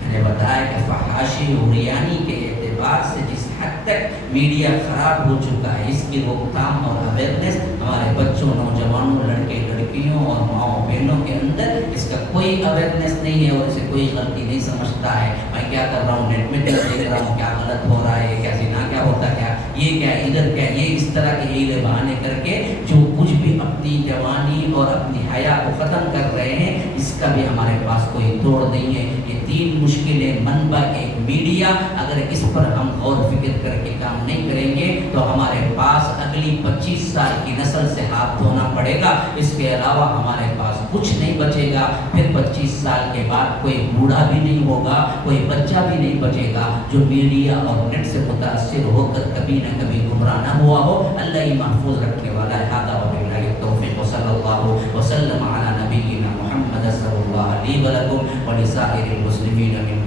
میں نے بتایا کہ فحاشی عریانی کے اعتبار سے جس حد تک میڈیا خراب ہو چکا ہے، اس کی روک تھام اور اویئرنیس ہمارے بچوں، نوجوانوں، لڑکے لڑکیوں اور ماؤں بہنوں کے اندر اس کا کوئی اویئرنیس نہیں ہے، اور اسے کوئی غلطی نہیں سمجھتا ہے۔ میں کیا کر رہا ہوں، نیٹ میں دیکھ رہا ہوں کیا غلط ہو رہا ہے، کیا زنا کیا ہوتا، کیا یہ کیا ادھر کیا، یہ اس طرح کے ہیلے بہانے کر کے جو کچھ بھی اپنی جوانی اور اپنی حیا کو ختم کر رہے ہیں، اس کا بھی ہمارے پاس کوئی توڑ نہیں ہے۔ یہ 3 مشکلیں منبع ایک میڈیا، اگر اس پر ہم غور فکر کر کے کام نہیں کریں گے تو ہمارے پاس اگلی 25 سال کی نسل سے ہاتھ دھونا پڑے گا، اس کے علاوہ ہمارے پاس کچھ نہیں بچے گا۔ پھر 25 سال کے بعد کوئی بوڑھا بھی نہیں ہوگا، کوئی بچہ بھی نہیں بچے گا جو میڈیا اور نیٹ سے متاثر ہو کر کبھی نہ کبھی گمراہ نہ ہوا ہو۔ اللہ ہی محفوظ رکھنے والا ہے۔ ھذا وباللہ التوفیق، صلی اللہ وسلم علی نبینا محمد صلی اللہ علیہ ولکم ولسائر المسلمین۔